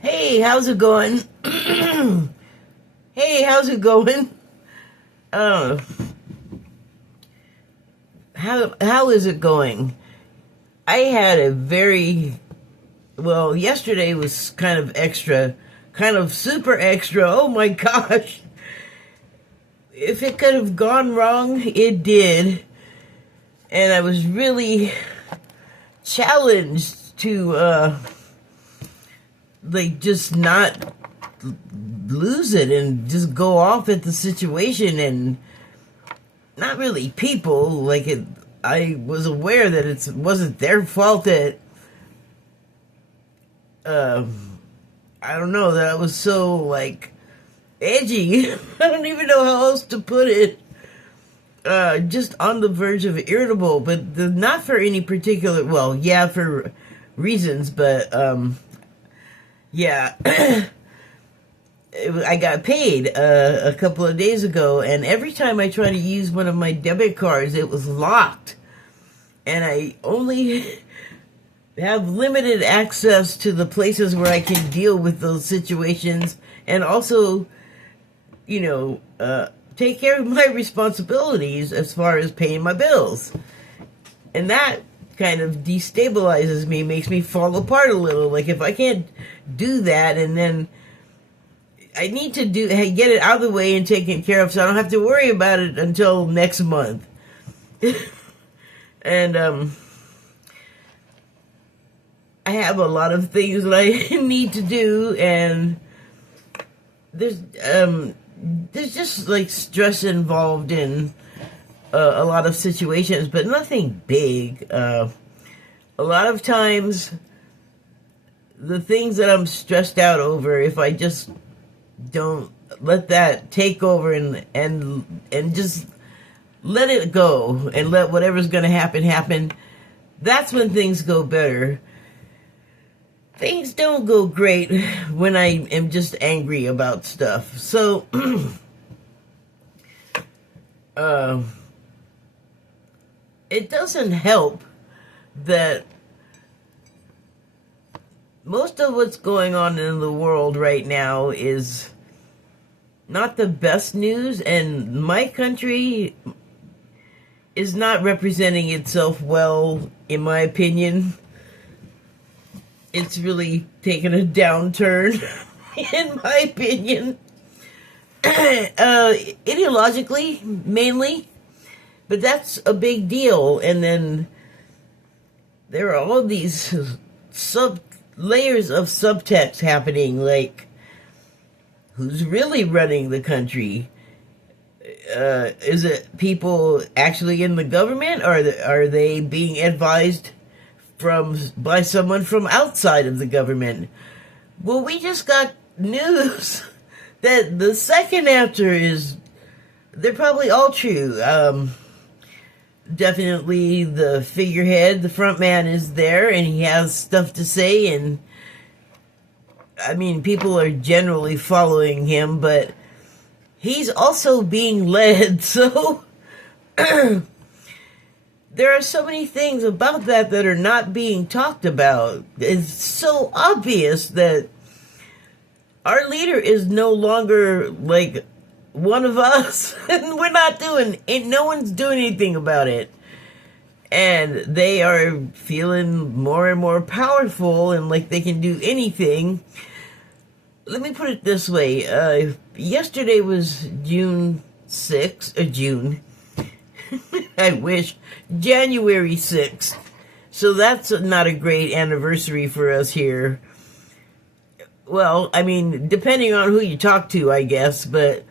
Hey, how's it going? Hey, how's it going? Uh, how is it going? I had a very well. Yesterday was kind of extra, kind of super extra. Oh my gosh! If it could have gone wrong, it did, and I was really challenged to just not lose it and just go off at the situation and not really people like it. I was aware that it wasn't their fault that uh, I don't know, that I was so like edgy. I don't even know how else to put it. Just on the verge of irritable, but not for any particular. Well, yeah, for reasons, but yeah. I got paid a couple of days ago, and every time I try to use one of my debit cards, it was locked. And I only have limited access to the places where I can deal with those situations and also, take care of my responsibilities as far as paying my bills. And that kind of destabilizes me, makes me fall apart a little. Like, if I can't do that, and then I need to get it out of the way and taken care of so I don't have to worry about it until next month. And I have a lot of things that I need to do, and there's just like stress involved in a lot of situations, but nothing big. A lot of times, the things that I'm stressed out over, if I just don't let that take over and just let it go and let whatever's going to happen, that's when things go better. Things don't go great when I am just angry about stuff. So it doesn't help that most of what's going on in the world right now is not the best news, and my country is not representing itself well, in my opinion. It's really taken a downturn, in my opinion. Ideologically, mainly, but that's a big deal. And then there are all these layers of subtext happening, like who's really running the country? Is it people actually in the government, or are they being advised by someone from outside of the government? Well, we just got news that the second answer is they're probably all true. Definitely the figurehead, the front man, is there, and he has stuff to say, and I mean, people are generally following him, but he's also being led, so there are so many things about that are not being talked about. It's so obvious that our leader is no longer like one of us, and no one's doing anything about it. And they are feeling more and more powerful and like they can do anything. Let me put it this way. Yesterday was June 6th, or June. I wish. January 6th. So that's not a great anniversary for us here. Well, I mean, depending on who you talk to, I guess, but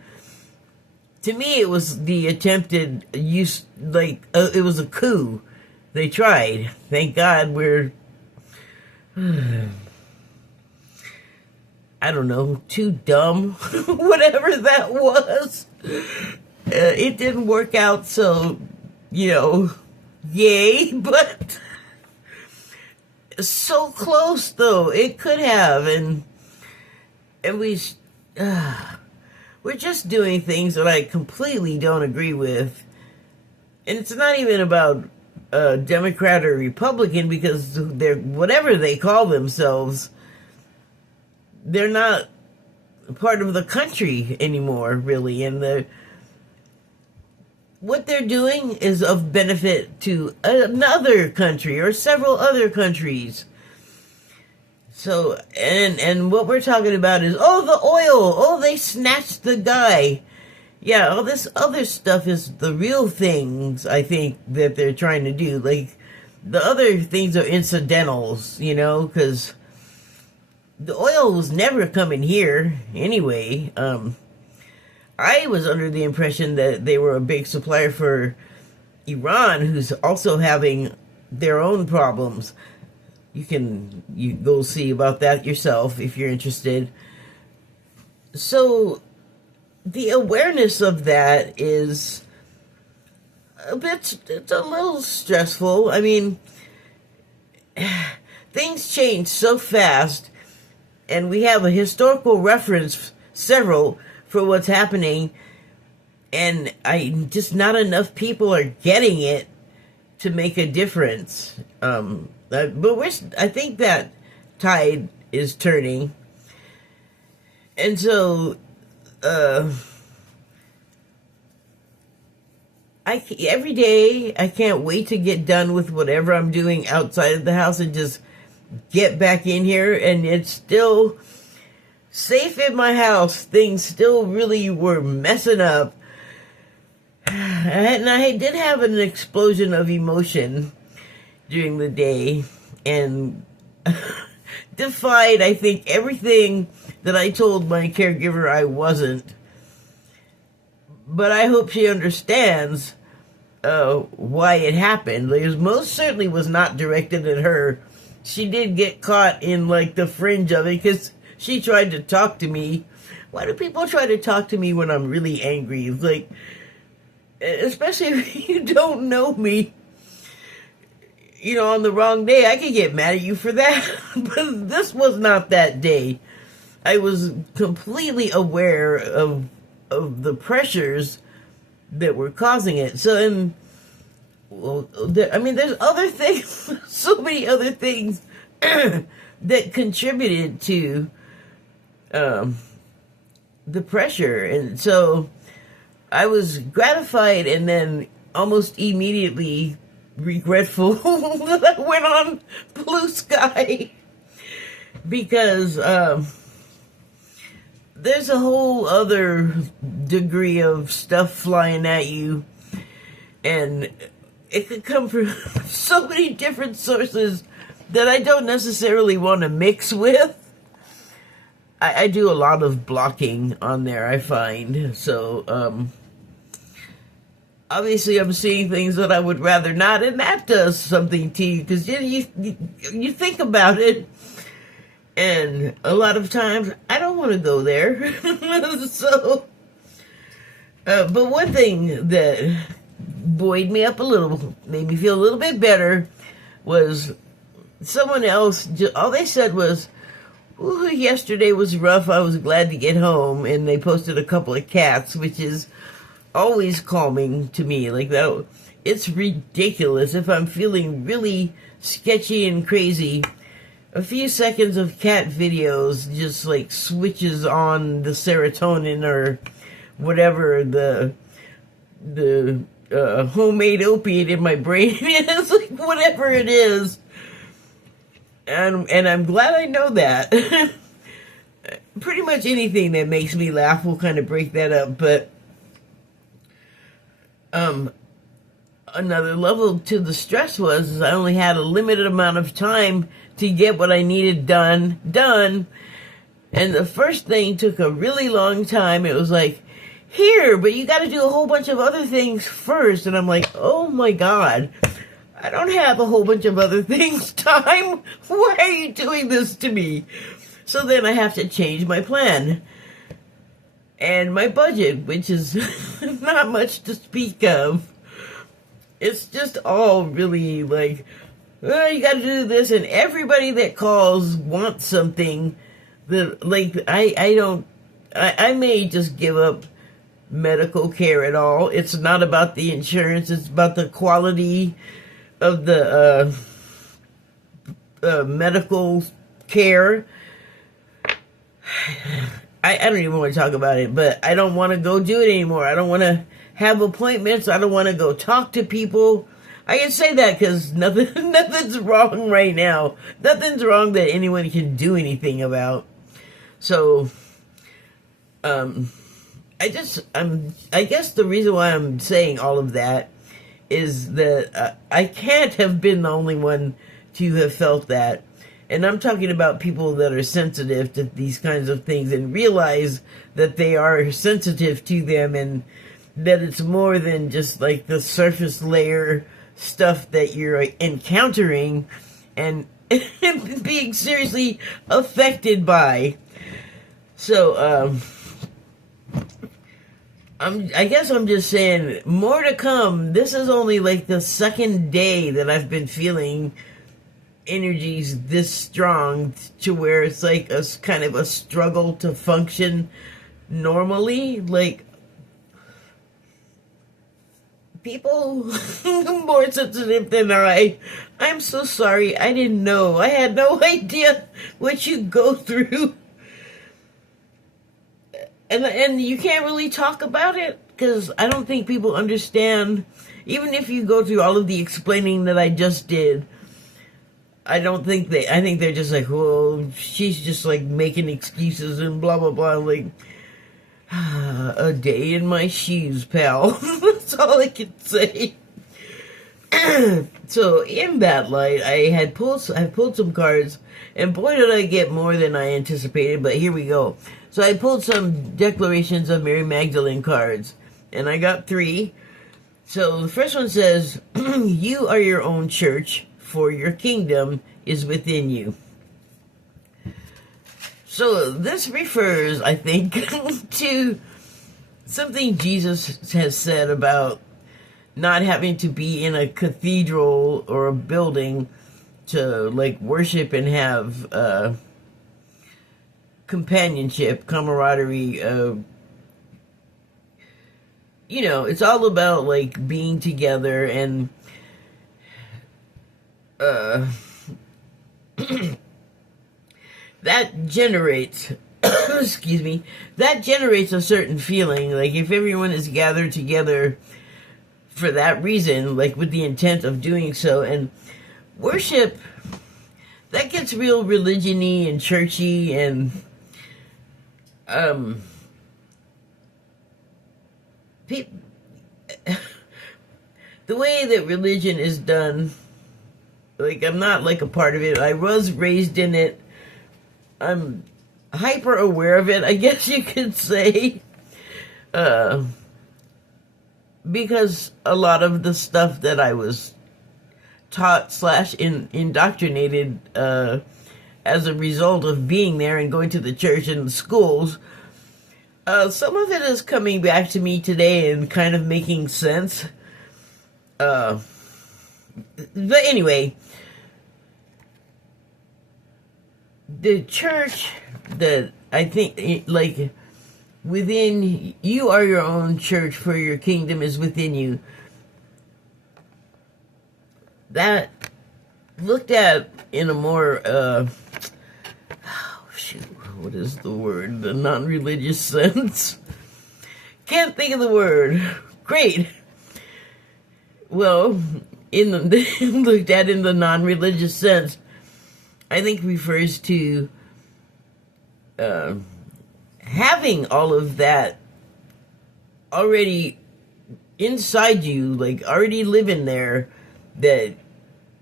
to me it was the attempted use, it was a coup. They tried. Thank God we're I don't know, too dumb, whatever that was. It didn't work out, so, yay, but so close, though. It could have, and we're just doing things that I completely don't agree with. And it's not even about Democrat or Republican, because they're whatever they call themselves, they're not part of the country anymore, really, and what they're doing is of benefit to another country or several other countries. So, and what we're talking about is, oh, the oil, oh, they snatched the guy. Yeah, all this other stuff is the real things, I think, that they're trying to do. Like, the other things are incidentals, you know, because the oil was never coming here anyway. I was under the impression that they were a big supplier for Iran, who's also having their own problems. You go see about that yourself if you're interested. So the awareness of that is it's a little stressful. I mean, things change so fast, and we have a historical reference, several, for what's happening, and just not enough people are getting it to make a difference. But I think that tide is turning, and so every day I can't wait to get done with whatever I'm doing outside of the house and just get back in here, and it's still safe in my house. Things still really were messing up. And I did have an explosion of emotion during the day and defied, I think, everything that I told my caregiver I wasn't. But I hope she understands why it happened. It most certainly was not directed at her. She did get caught in, like, the fringe of it, because she tried to talk to me. Why do people try to talk to me when I'm really angry? It's like, especially if you don't know me, you know, on the wrong day, I could get mad at you for that. But this was not that day. I was completely aware of the pressures that were causing it. So, and, well, I mean, there's other things, so many other things that contributed to the pressure. And so I was gratified and then almost immediately regretful that I went on Blue Sky, because there's a whole other degree of stuff flying at you, and it could come from so many different sources that I don't necessarily want to mix with. I do a lot of blocking on there, I find. So, obviously I'm seeing things that I would rather not, and that does something to you, because you think about it, and a lot of times I don't want to go there. So, but one thing that buoyed me up a little, made me feel a little bit better, was someone else, all they said was, "Ooh, yesterday was rough, I was glad to get home," and they posted a couple of cats, which is always calming to me. Like, that, it's ridiculous. If I'm feeling really sketchy and crazy, a few seconds of cat videos just, like, switches on the serotonin or whatever the homemade opiate in my brain is, like, whatever it is. And I'm glad I know that. Pretty much anything that makes me laugh will kind of break that up, but another level to the stress was I only had a limited amount of time to get what I needed done. And the first thing took a really long time. It was like, here, but you got to do a whole bunch of other things first. And I'm like, oh my God, I don't have a whole bunch of other things time. Why are you doing this to me? So then I have to change my plan. And my budget, which is not much to speak of. It's just all really like, oh, you got to do this, and everybody that calls wants something that, like, I may just give up medical care at all. It's not about the insurance, it's about the quality of the medical care. I don't even want to talk about it, but I don't want to go do it anymore. I don't want to have appointments. I don't want to go talk to people. I can say that because nothing's wrong right now. Nothing's wrong that anyone can do anything about. So, I guess the reason why I'm saying all of that is that I can't have been the only one to have felt that. And I'm talking about people that are sensitive to these kinds of things and realize that they are sensitive to them and that it's more than just like the surface layer stuff that you're encountering and being seriously affected by. So, I guess I'm just saying more to come. This is only like the second day that I've been feeling energies this strong to where it's like a kind of a struggle to function normally. Like, people more sensitive than I'm so sorry. I didn't know. I had no idea what you go through. And you can't really talk about it because I don't think people understand. Even if you go through all of the explaining that I just did, I think they're just like, well, she's just like making excuses and blah, blah, blah. Like, a day in my shoes, pal. That's all I can say. So in that light, I pulled some cards, and boy did I get more than I anticipated, but here we go. So I pulled some Declarations of Mary Magdalene cards, and I got 3. So the first one says, you are your own church, for your kingdom is within you. So this refers, I think, to something Jesus has said about not having to be in a cathedral or a building to like worship and have companionship, camaraderie. It's all about like being together and that generates excuse me, that generates a certain feeling. Like if everyone is gathered together for that reason, like with the intent of doing so, and worship, that gets real religion-y and churchy, and the way that religion is done, like I'm not like a part of it. I was raised in it. I'm hyper aware of it, I guess you could say. Because a lot of the stuff that I was taught / indoctrinated as a result of being there and going to the church and the schools, some of it is coming back to me today and kind of making sense. But anyway, the church that I think, like, within you are your own church, for your kingdom is within you. That looked at in a more what is the word? The non-religious sense. Can't think of the word. Great. Well, looked at in the non-religious sense, I think refers to having all of that already inside you, like already living there, that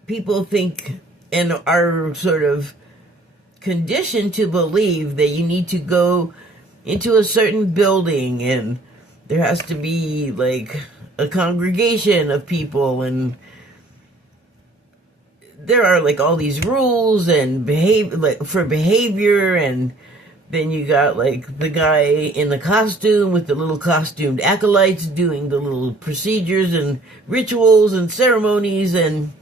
people think and are sort of conditioned to believe that you need to go into a certain building and there has to be like a congregation of people, and there are like all these rules and behavior, and then you got like the guy in the costume with the little costumed acolytes doing the little procedures and rituals and ceremonies, and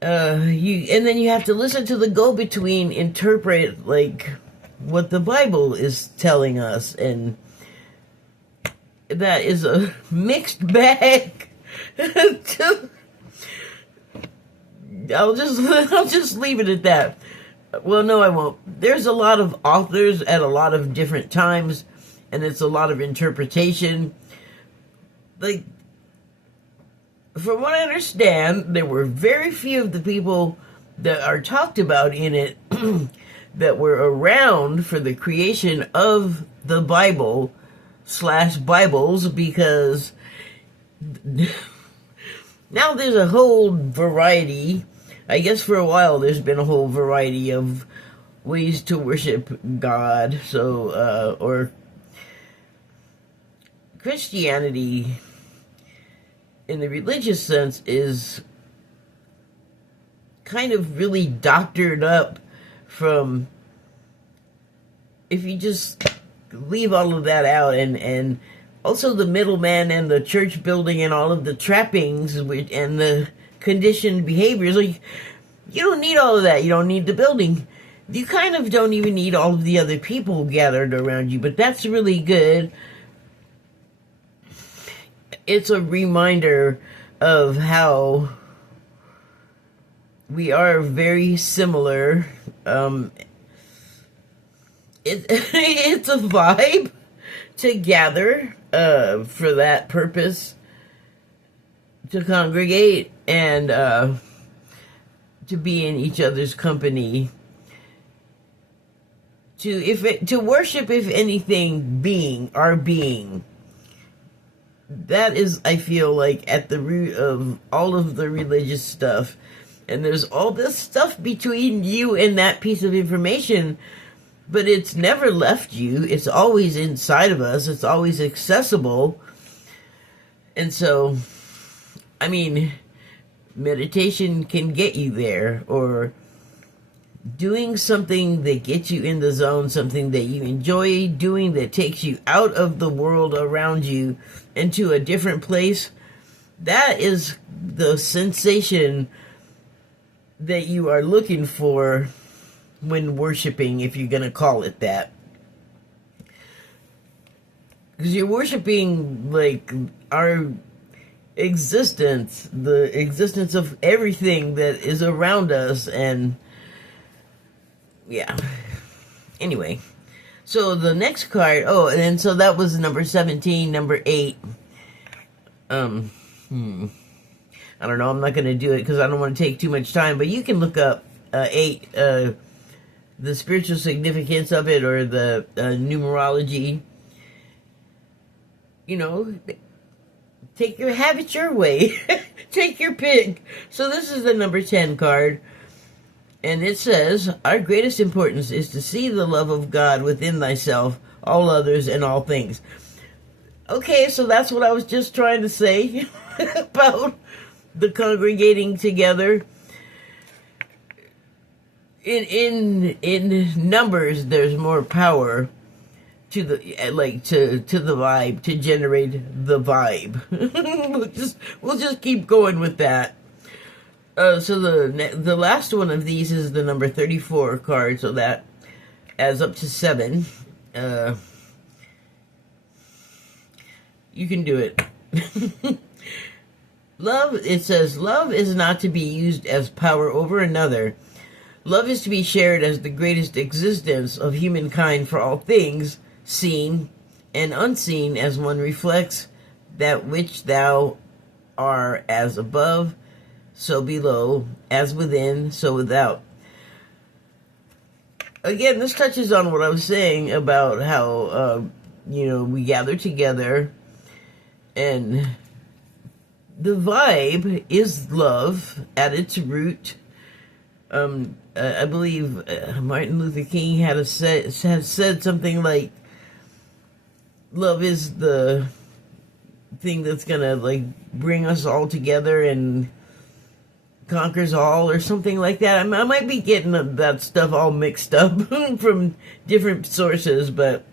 then you have to listen to the go-between interpret like what the Bible is telling us, and that is a mixed bag. I'll just leave it at that. Well, no, I won't. There's a lot of authors at a lot of different times, and it's a lot of interpretation. Like, from what I understand, there were very few of the people that are talked about in it that were around for the creation of the Bible slash Bibles, because now there's a whole variety. I guess for a while there's been a whole variety of ways to worship God. So, or Christianity in the religious sense is kind of really doctored up from, if you just leave all of that out, and also the middleman and the church building and all of the trappings and the conditioned behaviors. Like, you don't need all of that. You don't need the building. You kind of don't even need all of the other people gathered around you, but that's really good. It's a reminder of how we are very similar. It's a vibe to gather for that purpose, to congregate and to be in each other's company, to worship, if anything, our being. That is, I feel like, at the root of all of the religious stuff. And there's all this stuff between you and that piece of information, but it's never left you. It's always inside of us. It's always accessible. And so, I mean, meditation can get you there, or doing something that gets you in the zone, something that you enjoy doing, that takes you out of the world around you into a different place. That is the sensation that you are looking for when worshiping, if you're going to call it that. Because you're worshiping, like, our existence, the existence of everything that is around us, and yeah. Anyway, so the next card, and then so that was number 17, number 8. I don't know, I'm not going to do it because I don't want to take too much time, but you can look up 8, the spiritual significance of it, or the numerology. You know, have it your way. Take your pick. So this is the number 10 card. And it says, our greatest importance is to see the love of God within thyself, all others, and all things. Okay, so that's what I was just trying to say about the congregating together. In numbers, there's more power to the to the vibe, to generate the vibe. we'll just keep going with that. So the last one of these is the number 34 card, so that adds up to 7. You can do it. Love, it says, love is not to be used as power over another. Love is to be shared as the greatest existence of humankind for all things, seen and unseen, as one reflects that which thou art, as above, so below, as within, so without. Again, this touches on what I was saying about how, we gather together, and the vibe is love at its root. I believe Martin Luther King has said something like, love is the thing that's gonna, like, bring us all together and conquers all, or something like that. I might be getting that stuff all mixed up from different sources, but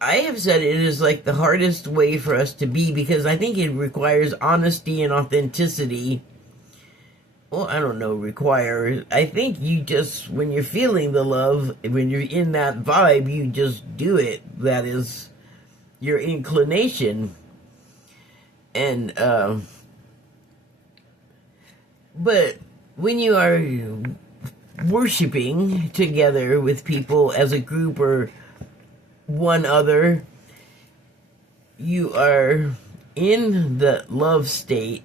I have said it is like the hardest way for us to be, because I think it requires honesty and authenticity. Well, I don't know, I think you just, when you're feeling the love, when you're in that vibe, you just do it. That is your inclination. And, but when you are worshiping together with people as a group or one other, you are in the love state.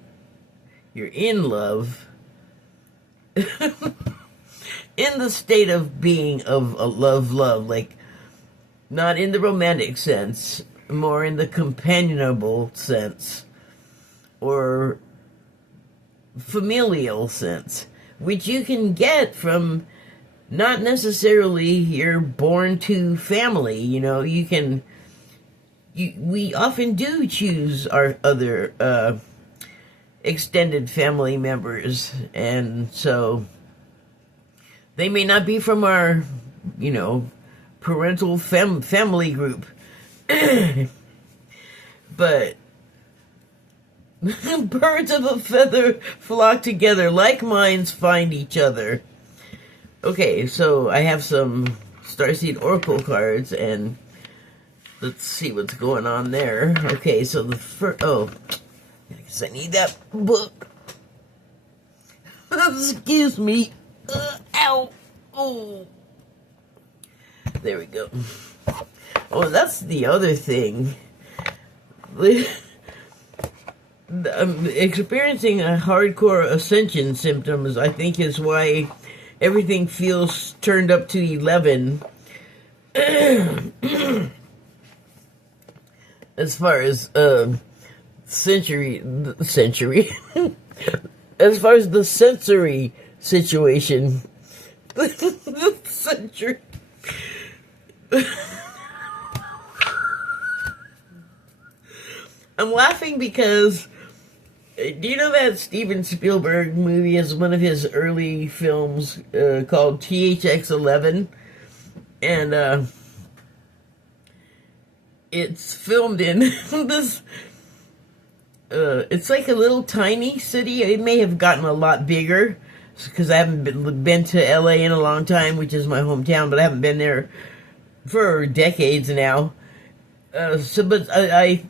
You're in love. In the state of being of a love, like not in the romantic sense, more in the companionable sense or familial sense, which you can get from not necessarily you're born to family. You know, we often do choose our other extended family members, and so they may not be from our, parental family group, but birds of a feather flock together, like minds find each other. Okay, so I have some Starseed Oracle cards, and let's see what's going on there. Okay, so the first... Oh, I guess I need that book. Excuse me. Ow. Oh. There we go. Oh, that's the other thing. I'm experiencing a hardcore ascension symptoms, I think, is why everything feels turned up to 11. As far as century as far as the sensory situation. The century. I'm laughing because, do you know that Steven Spielberg movie is one of his early films called THX 11? And it's filmed in this, it's like a little tiny city. It may have gotten a lot bigger because I haven't been to LA in a long time, which is my hometown, but I haven't been there for decades now. But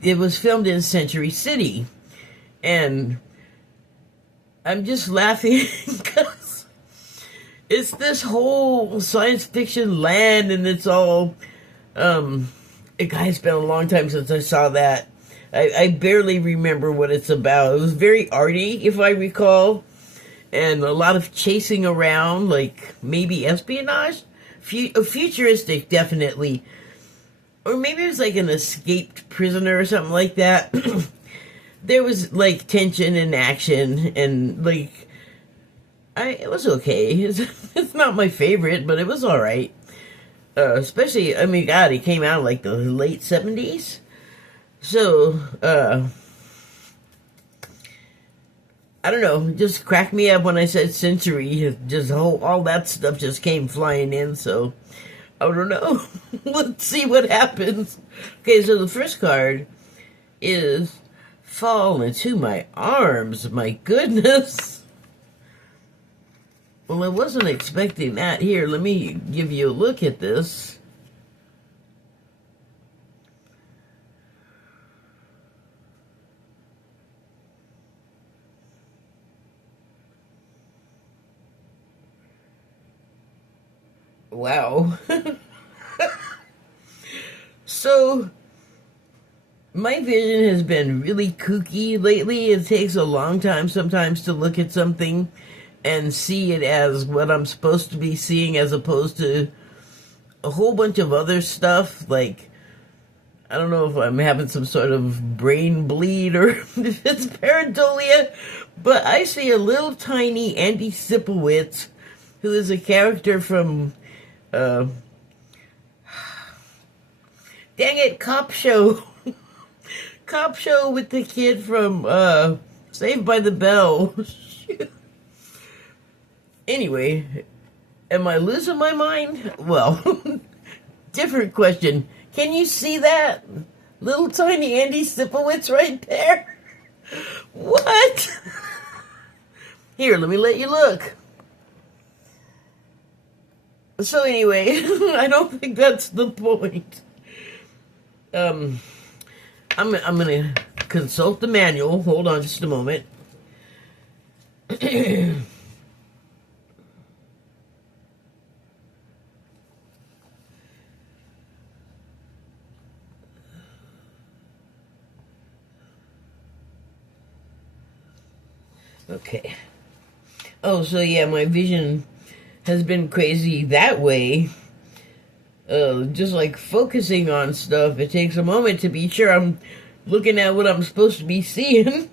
it was filmed in Century City, and I'm just laughing because it's this whole science fiction land, and it's all, it's been a long time since I saw that. I barely remember what it's about. It was very arty, if I recall, and a lot of chasing around, like maybe espionage, futuristic, definitely. Or maybe it was like an escaped prisoner or something like that. There was like tension and action, and like, it was okay. It's not my favorite, but it was all right. Especially, I mean, God, it came out in like the late 70s. So, I don't know, it just cracked me up when I said century. Just all that stuff just came flying in, so I don't know. Let's see what happens. Okay, so the first card is Fall Into My Arms. My goodness. Well, I wasn't expecting that. Here, let me give you a look at this. Wow. So, my vision has been really kooky lately. It takes a long time sometimes to look at something and see it as what I'm supposed to be seeing, as opposed to a whole bunch of other stuff. Like, I don't know if I'm having some sort of brain bleed or if it's pareidolia, but I see a little tiny Andy Sipowicz, who is a character from dang it, Cop Show. Cop Show with the kid from Saved by the Bell. Anyway, am I losing my mind? Well, different question. Can you see that? Little tiny Andy Sipowicz right there? What? Here, let me let you look. So anyway, I don't think that's the point. I'm gonna consult the manual. Hold on just a moment. Okay. Oh, so yeah, my vision has been crazy that way. Just like focusing on stuff, it takes a moment to be sure I'm looking at what I'm supposed to be seeing.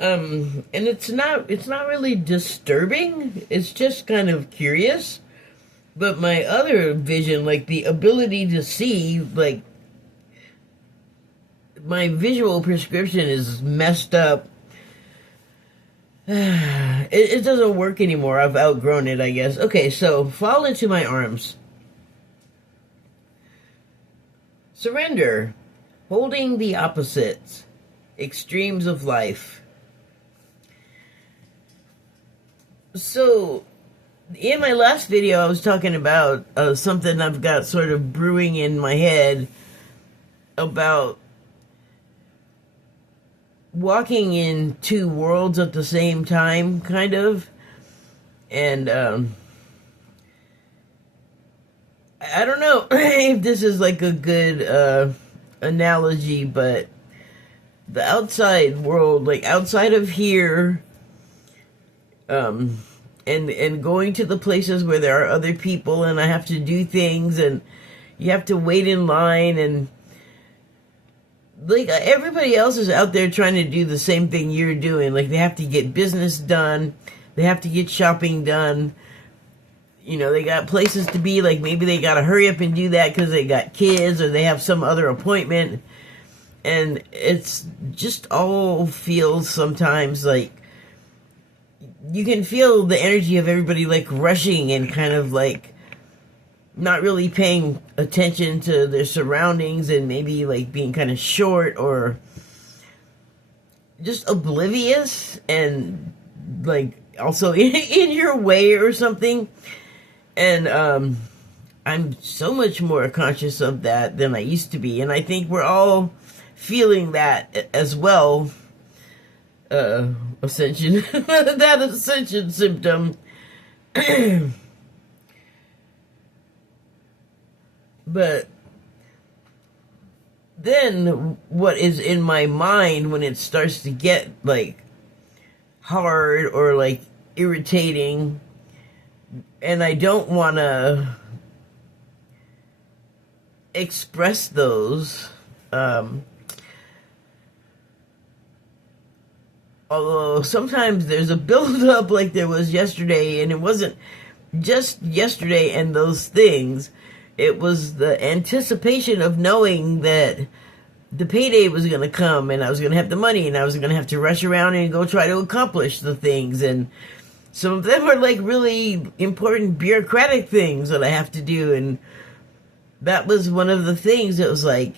And it's not really disturbing. It's just kind of curious. But my other vision, like the ability to see, like my visual prescription is messed up. It doesn't work anymore. I've outgrown it, I guess. Okay, so fall into my arms. Surrender. Holding the opposites. Extremes of life. So, in my last video, I was talking about something I've got sort of brewing in my head about walking in two worlds at the same time, kind of. And I don't know if this is like a good analogy, but the outside world, like outside of here, and going to the places where there are other people and I have to do things and you have to wait in line, and like everybody else is out there trying to do the same thing you're doing. Like they have to get business done, they have to get shopping done, you know, they got places to be, like maybe they got to hurry up and do that because they got kids or they have some other appointment. And it's just all feels sometimes like you can feel the energy of everybody like rushing and kind of like not really paying attention to their surroundings and maybe like being kind of short or just oblivious and like also in your way or something. And I'm so much more conscious of that than I used to be, and I think we're all feeling that as well. Ascension, that ascension symptom. But then what is in my mind when it starts to get like hard or like irritating and I don't want to express those, although sometimes there's a build-up like there was yesterday, and it wasn't just yesterday and those things. It was the anticipation of knowing that the payday was going to come and I was going to have the money and I was going to have to rush around and go try to accomplish the things. And some of them are like really important bureaucratic things that I have to do. And that was one of the things that was like,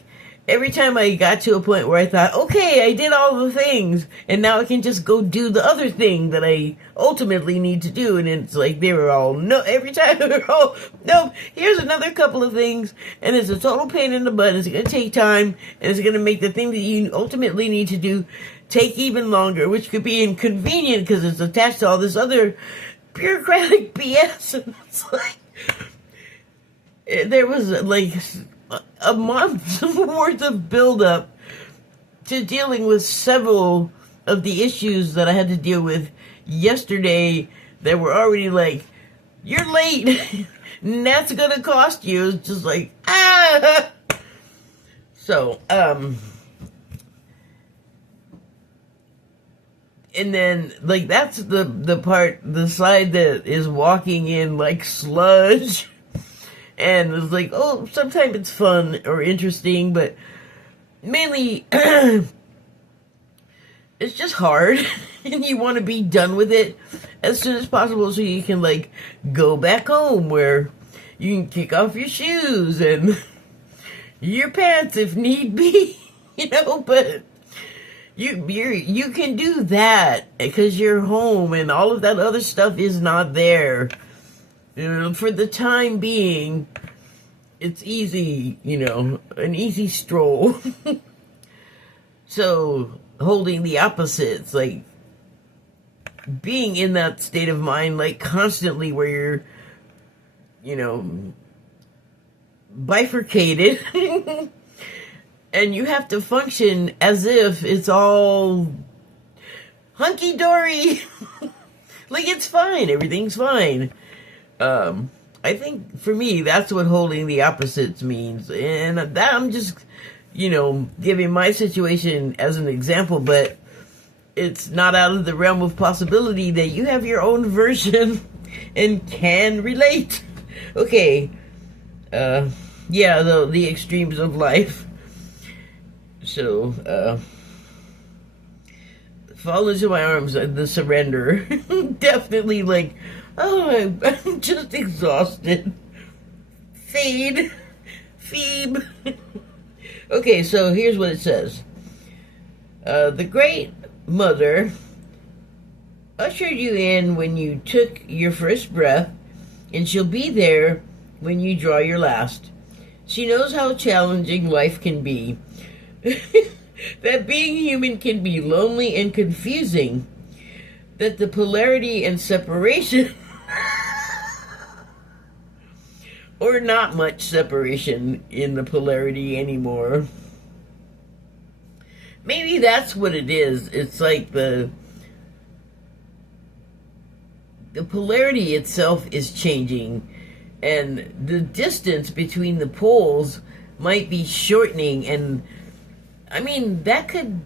every time I got to a point where I thought, okay, I did all the things, and now I can just go do the other thing that I ultimately need to do. And it's like they were all, no, every time they were all, no, here's another couple of things, and it's a total pain in the butt. It's going to take time, and it's going to make the thing that you ultimately need to do take even longer, which could be inconvenient because it's attached to all this other bureaucratic BS. And it's like, there was like a month's worth of buildup to dealing with several of the issues that I had to deal with yesterday that were already like, you're late, and that's gonna cost you. It's just like, ah! So, and then, like, that's the part, the side that is walking in like sludge. And it's like, oh, sometimes it's fun or interesting, but mainly it's just hard. And you want to be done with it as soon as possible so you can, like, go back home where you can kick off your shoes and your pants if need be, you know, but you can do that because you're home and all of that other stuff is not there. You know, for the time being, it's easy, you know, an easy stroll. So, holding the opposites, like, being in that state of mind, like, constantly where you're, you know, bifurcated. And you have to function as if it's all hunky-dory. Like, it's fine. Everything's fine. I think for me, that's what holding the opposites means. And that I'm just, giving my situation as an example, but it's not out of the realm of possibility that you have your own version and can relate. Okay. Yeah, the extremes of life. So, fall into my arms, the surrender. Definitely like, oh, I'm just exhausted. Phoebe. Okay, so here's what it says. The Great Mother ushered you in when you took your first breath, and she'll be there when you draw your last. She knows how challenging life can be. That being human can be lonely and confusing. That the polarity and separation, or not much separation in the polarity anymore. Maybe that's what it is. It's like the polarity itself is changing, and the distance between the poles might be shortening, and I mean, that could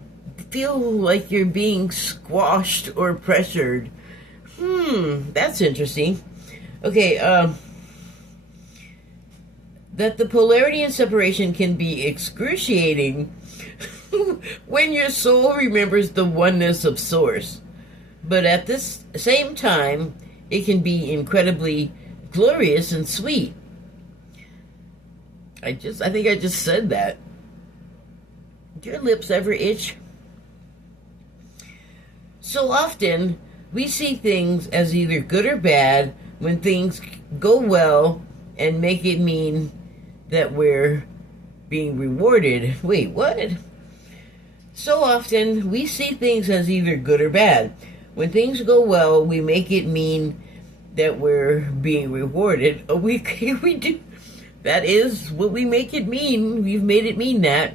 feel like you're being squashed or pressured. That's interesting. Okay, that the polarity and separation can be excruciating when your soul remembers the oneness of Source. But at this same time, it can be incredibly glorious and sweet. I think I just said that. Do your lips ever itch? So often, we see things as either good or bad when things go well and make it mean that we're being rewarded. Wait, what? So often, we see things as either good or bad. When things go well, we make it mean that we're being rewarded. Oh, we do. That is what we make it mean. We've made it mean that.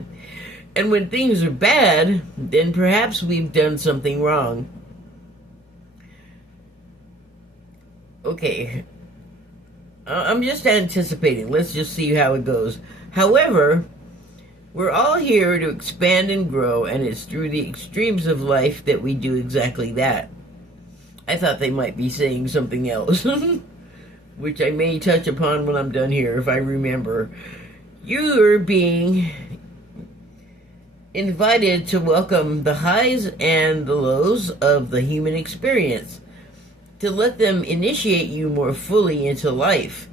And when things are bad, then perhaps we've done something wrong. Okay. I'm just anticipating. Let's just see how it goes. However, we're all here to expand and grow, and it's through the extremes of life that we do exactly that. I thought they might be saying something else, which I may touch upon when I'm done here, if I remember. You're being invited to welcome the highs and the lows of the human experience, to let them initiate you more fully into life,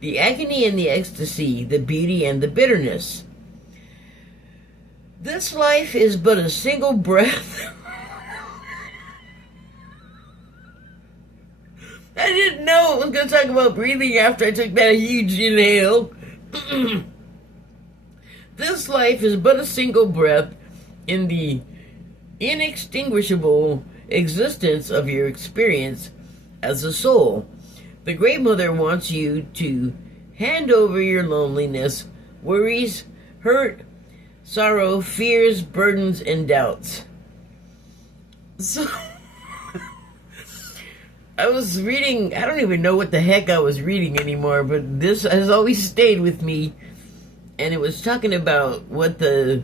the agony and the ecstasy, the beauty and the bitterness. This life is but a single breath. I didn't know it was going to talk about breathing after I took that huge inhale. This life is but a single breath in the inextinguishable existence of your experience as a soul. The Great Mother wants you to hand over your loneliness, worries, hurt, sorrow, fears, burdens, and doubts. So, I was reading, I don't even know what the heck I was reading anymore, but this has always stayed with me. And it was talking about what the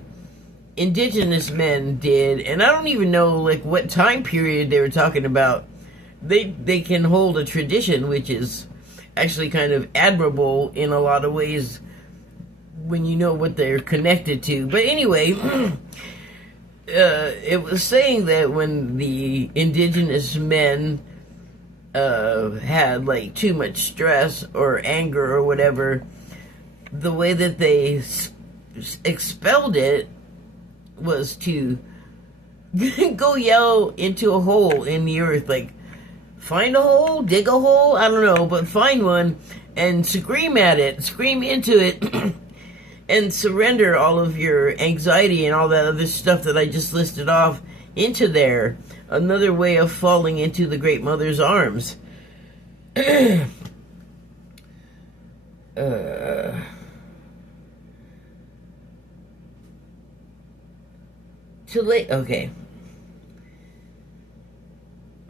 indigenous men did, and I don't even know like what time period they were talking about. They can hold a tradition which is actually kind of admirable in a lot of ways when you know what they're connected to. But anyway, it was saying that when the indigenous men had like too much stress or anger or whatever, the way that they expelled it was to go yell into a hole in the earth, like find a hole, dig a hole, I don't know, but find one and scream at it, scream into it, and surrender all of your anxiety and all that other stuff that I just listed off into there. Another way of falling into the Great Mother's arms. Okay.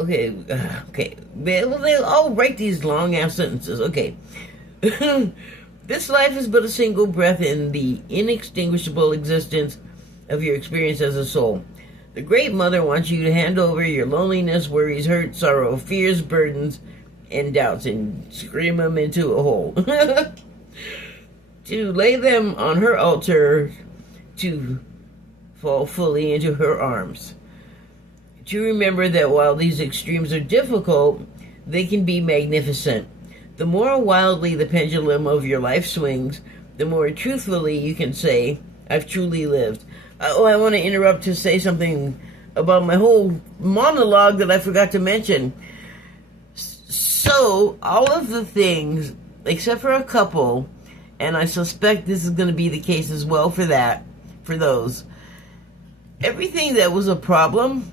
Okay. Well, they all write these long ass sentences. Okay. This life is but a single breath in the inextinguishable existence of your experience as a soul. The Great Mother wants you to hand over your loneliness, worries, hurt, sorrow, fears, burdens, and doubts and scream them into a hole. To lay them on her altar, to fall fully into her arms. To remember that while these extremes are difficult, they can be magnificent. The more wildly the pendulum of your life swings, the more truthfully you can say, I've truly lived. I want to interrupt to say something about my whole monologue that I forgot to mention. So, all of the things, except for a couple, and I suspect this is going to be the case as well for those, everything that was a problem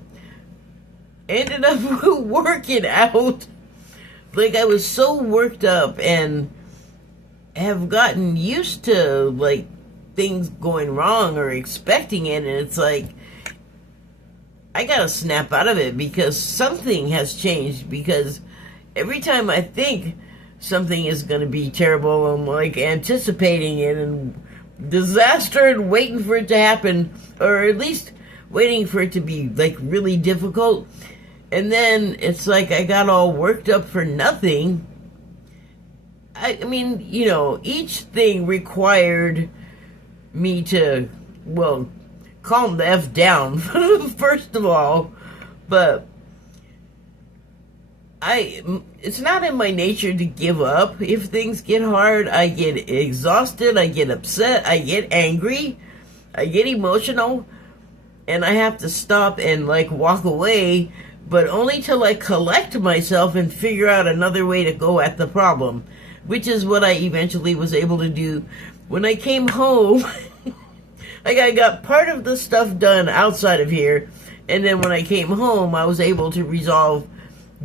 ended up working out. Like, I was so worked up and have gotten used to, like, things going wrong or expecting it, and it's like, I gotta snap out of it because something has changed, because every time I think something is gonna be terrible, I'm, like, anticipating it and disaster and waiting for it to happen, or at least waiting for it to be, like, really difficult. And then it's like I got all worked up for nothing. I mean, you know, each thing required me to, well, calm the F down, first of all. But it's not in my nature to give up. If things get hard, I get exhausted, I get upset, I get angry, I get emotional, and I have to stop and, like, walk away, but only till I collect myself and figure out another way to go at the problem, which is what I eventually was able to do when I came home. Like, I got part of the stuff done outside of here, and then when I came home, I was able to resolve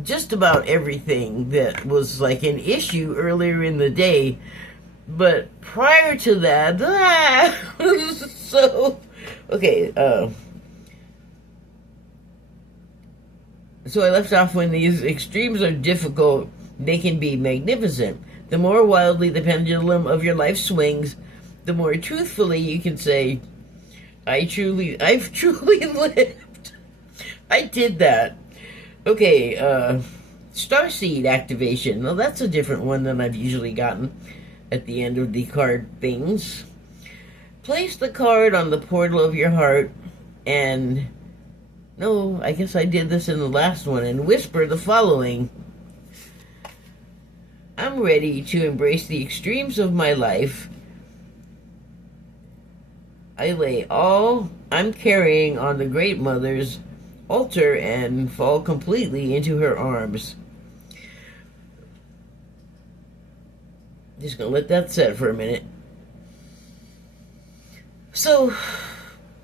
just about everything that was, like, an issue earlier in the day. But prior to that, so, okay, so I left off, when these extremes are difficult, they can be magnificent. The more wildly the pendulum of your life swings, the more truthfully you can say, I've truly lived. I did that. Okay, Starseed activation. Well, that's a different one than I've usually gotten at the end of the card things. Place the card on the portal of your heart and... No, I guess I did this in the last one, and whisper the following. I'm ready to embrace the extremes of my life. I lay all I'm carrying on the Great Mother's altar and fall completely into her arms. Just gonna let that set for a minute. So,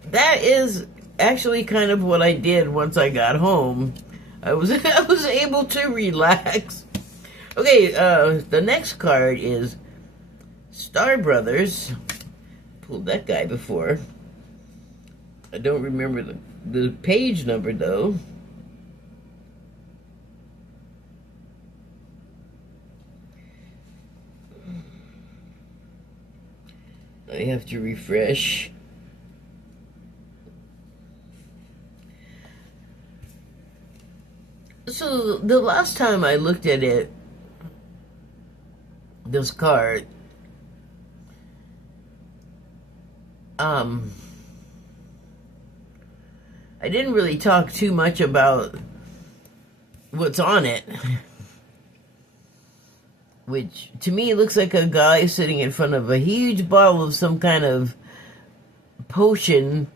that is actually kind of what I did once I got home. I was able to relax. Okay, the next card is Star Brothers. Pulled that guy before. I don't remember the page number, though. I have to refresh. So, the last time I looked at it, this card, I didn't really talk too much about what's on it, which to me looks like a guy sitting in front of a huge bottle of some kind of potion,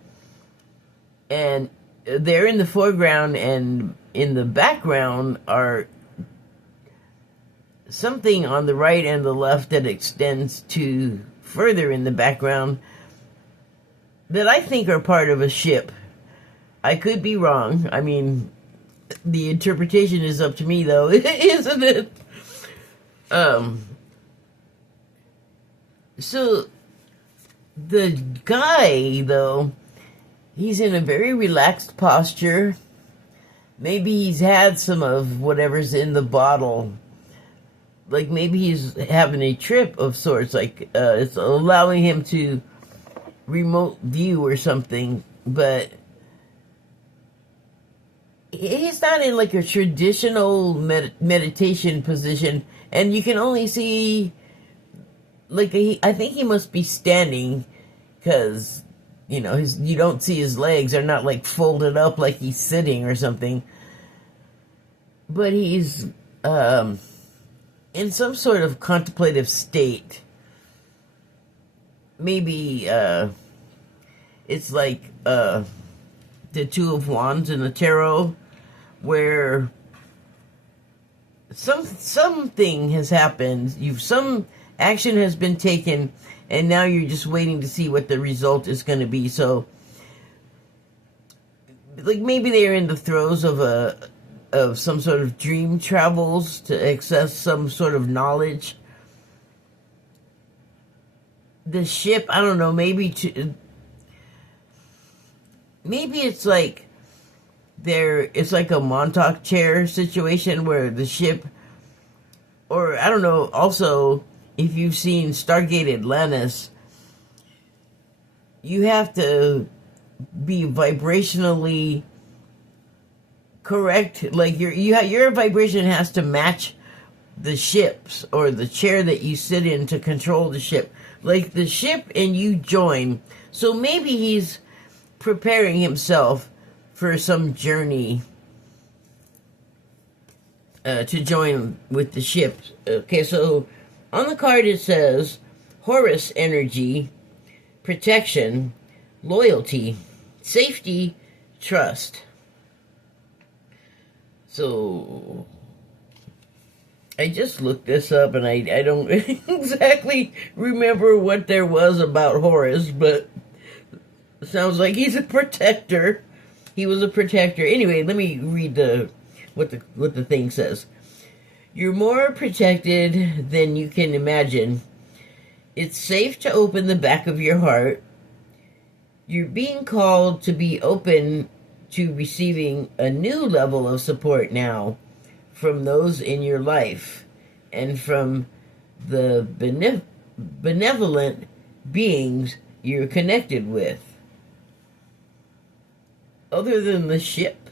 and they're in the foreground, and in the background are something on the right and the left that extends to further in the background that I think are part of a ship. I could be wrong. I mean, the interpretation is up to me, though, isn't it? So the guy, though, he's in a very relaxed posture, maybe he's had some of whatever's in the bottle. Like maybe he's having a trip of sorts, like it's allowing him to remote view or something, but he's not in like a traditional meditation position, and you can only see like I think he must be standing, because you don't see his legs, they're not like folded up like he's sitting or something, but he's in some sort of contemplative state. Maybe it's like the Two of Wands in the tarot, where something has happened. Some action has been taken, and now you're just waiting to see what the result is going to be. So, like maybe they're in the throes of some sort of dream travels to access some sort of knowledge. The ship, I don't know, maybe it's like it's like a Montauk chair situation where the ship, or I don't know, also if you've seen Stargate Atlantis, you have to be vibrationally correct. Like your vibration has to match the ship's, or the chair that you sit in to control the ship. Like the ship and you join. So maybe he's preparing himself for some journey to join with the ship. Okay, so on the card it says Horus energy, protection, loyalty, safety, trust. So I just looked this up, and I don't exactly remember what there was about Horus, but it sounds like he's a protector. He was a protector. Anyway, let me read what the thing says. You're more protected than you can imagine. It's safe to open the back of your heart. You're being called to be open to receiving a new level of support now from those in your life and from the benevolent beings you're connected with. Other than the ship,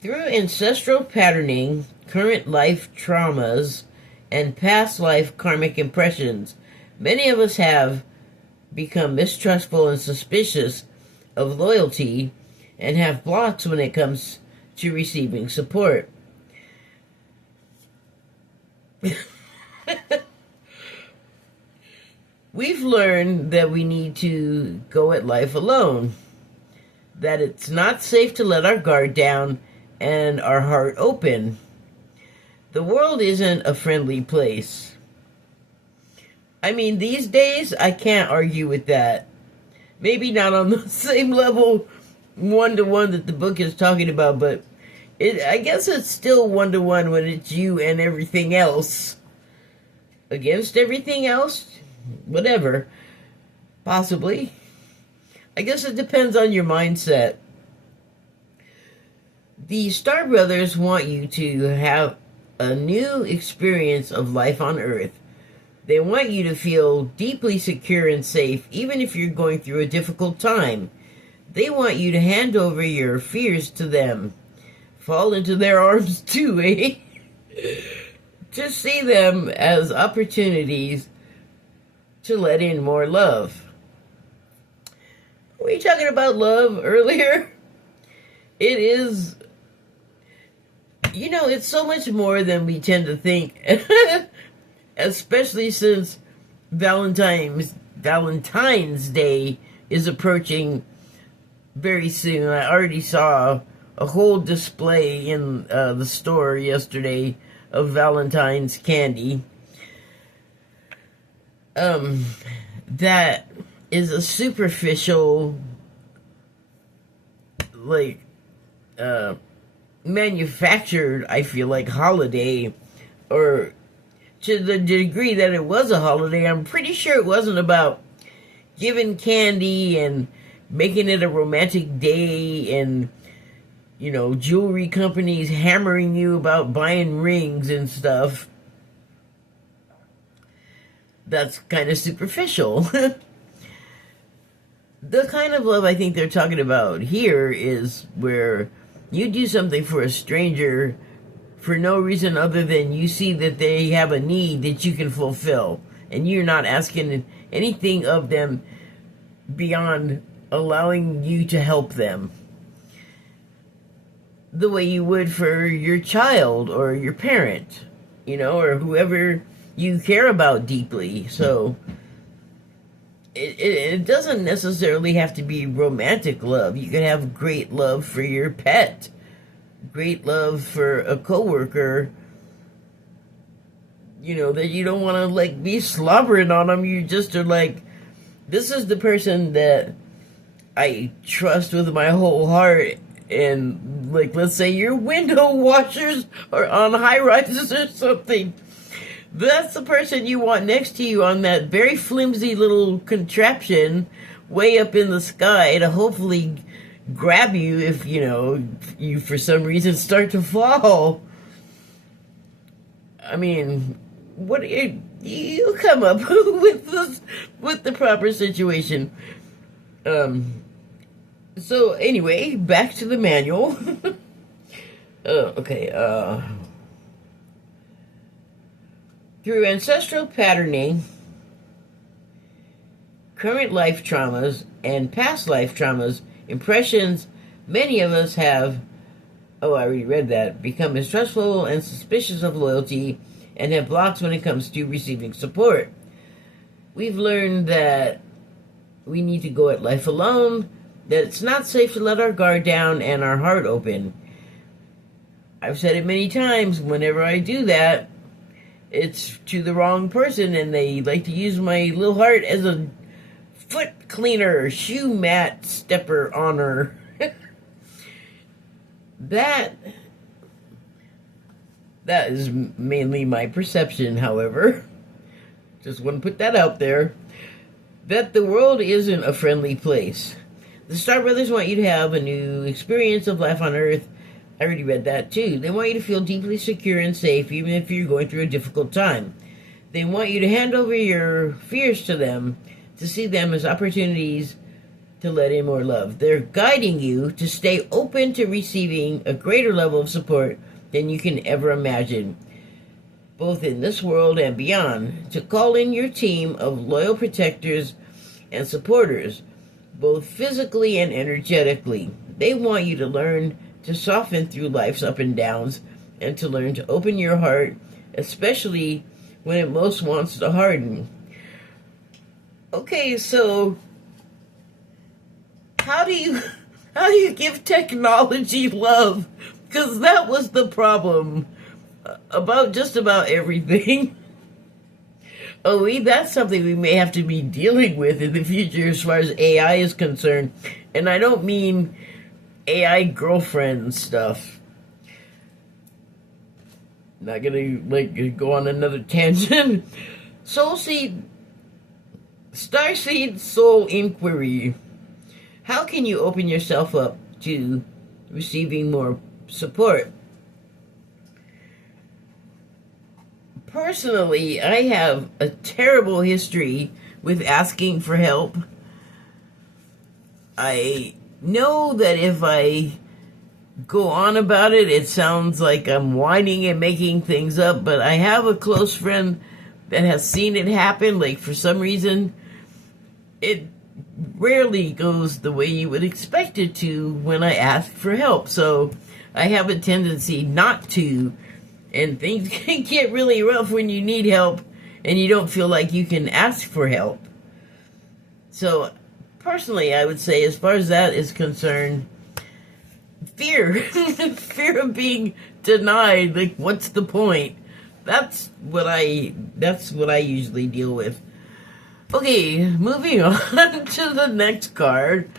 through ancestral patterning, current life traumas, and past life karmic impressions, many of us have become mistrustful and suspicious of loyalty and have blocks when it comes to receiving support. We've learned that we need to go at life alone, that it's not safe to let our guard down and our heart open. The world isn't a friendly place. I mean, these days, I can't argue with that. Maybe not on the same level, one-to-one that the book is talking about, but I guess it's still one-to-one when it's you and everything else. Against everything else? Whatever. Possibly. I guess it depends on your mindset. The Star Brothers want you to have a new experience of life on Earth. They want you to feel deeply secure and safe, even if you're going through a difficult time. They want you to hand over your fears to them. Fall into their arms too, eh? To see them as opportunities to let in more love. Were you talking about love earlier? It is, it's so much more than we tend to think. Especially since Valentine's Day is approaching very soon. I already saw a whole display in the store yesterday of Valentine's candy. That is a superficial, manufactured, I feel like, holiday, or to the degree that it was a holiday. I'm pretty sure it wasn't about giving candy and making it a romantic day and jewelry companies hammering you about buying rings and stuff. That's kind of superficial. The kind of love I think they're talking about here is where you do something for a stranger for no reason other than you see that they have a need that you can fulfill, and you're not asking anything of them beyond allowing you to help them, the way you would for your child or your parent, or whoever you care about deeply. So it doesn't necessarily have to be romantic love. You can have great love for your pet, great love for a coworker, that you don't want to be slobbering on them. You just are like, this is the person that I trust with my whole heart. And let's say your window washers are on high rises or something. That's the person you want next to you on that very flimsy little contraption way up in the sky to hopefully grab you if, you for some reason start to fall. I mean, what you come up with the proper situation. So anyway, back to the manual. Okay, through ancestral patterning, current life traumas, and past life traumas, impressions, many of us have, I already read that, become mistrustful and suspicious of loyalty and have blocks when it comes to receiving support. We've learned that we need to go at life alone, that it's not safe to let our guard down and our heart open. I've said it many times, whenever I do that, it's to the wrong person, and they like to use my little heart as a foot cleaner, shoe mat stepper honor. That is mainly my perception, however. Just want to put that out there. That the world isn't a friendly place. The Star Brothers want you to have a new experience of life on Earth. I already read that too. They want you to feel deeply secure and safe even if you're going through a difficult time. They want you to hand over your fears to them, to see them as opportunities to let in more love. They're guiding you to stay open to receiving a greater level of support than you can ever imagine, both in this world and beyond, to call in your team of loyal protectors and supporters, both physically and energetically. They want you to learn to soften through life's up and downs, and to learn to open your heart, especially when it most wants to harden. Okay, so how do you give technology love? Because that was the problem about just about everything. That's something we may have to be dealing with in the future as far as AI is concerned. And I don't mean AI girlfriend stuff. Not gonna go on another tangent. Starseed Soul Inquiry. How can you open yourself up to receiving more support? Personally, I have a terrible history with asking for help. I know that if I go on about it, it sounds like I'm whining and making things up, but I have a close friend that has seen it happen. For some reason, it rarely goes the way you would expect it to when I ask for help. So I have a tendency not to, and things can get really rough when you need help and you don't feel like you can ask for help. So personally, I would say, as far as that is concerned, fear of being denied. What's the point? That's what I usually deal with. Okay, moving on to the next card,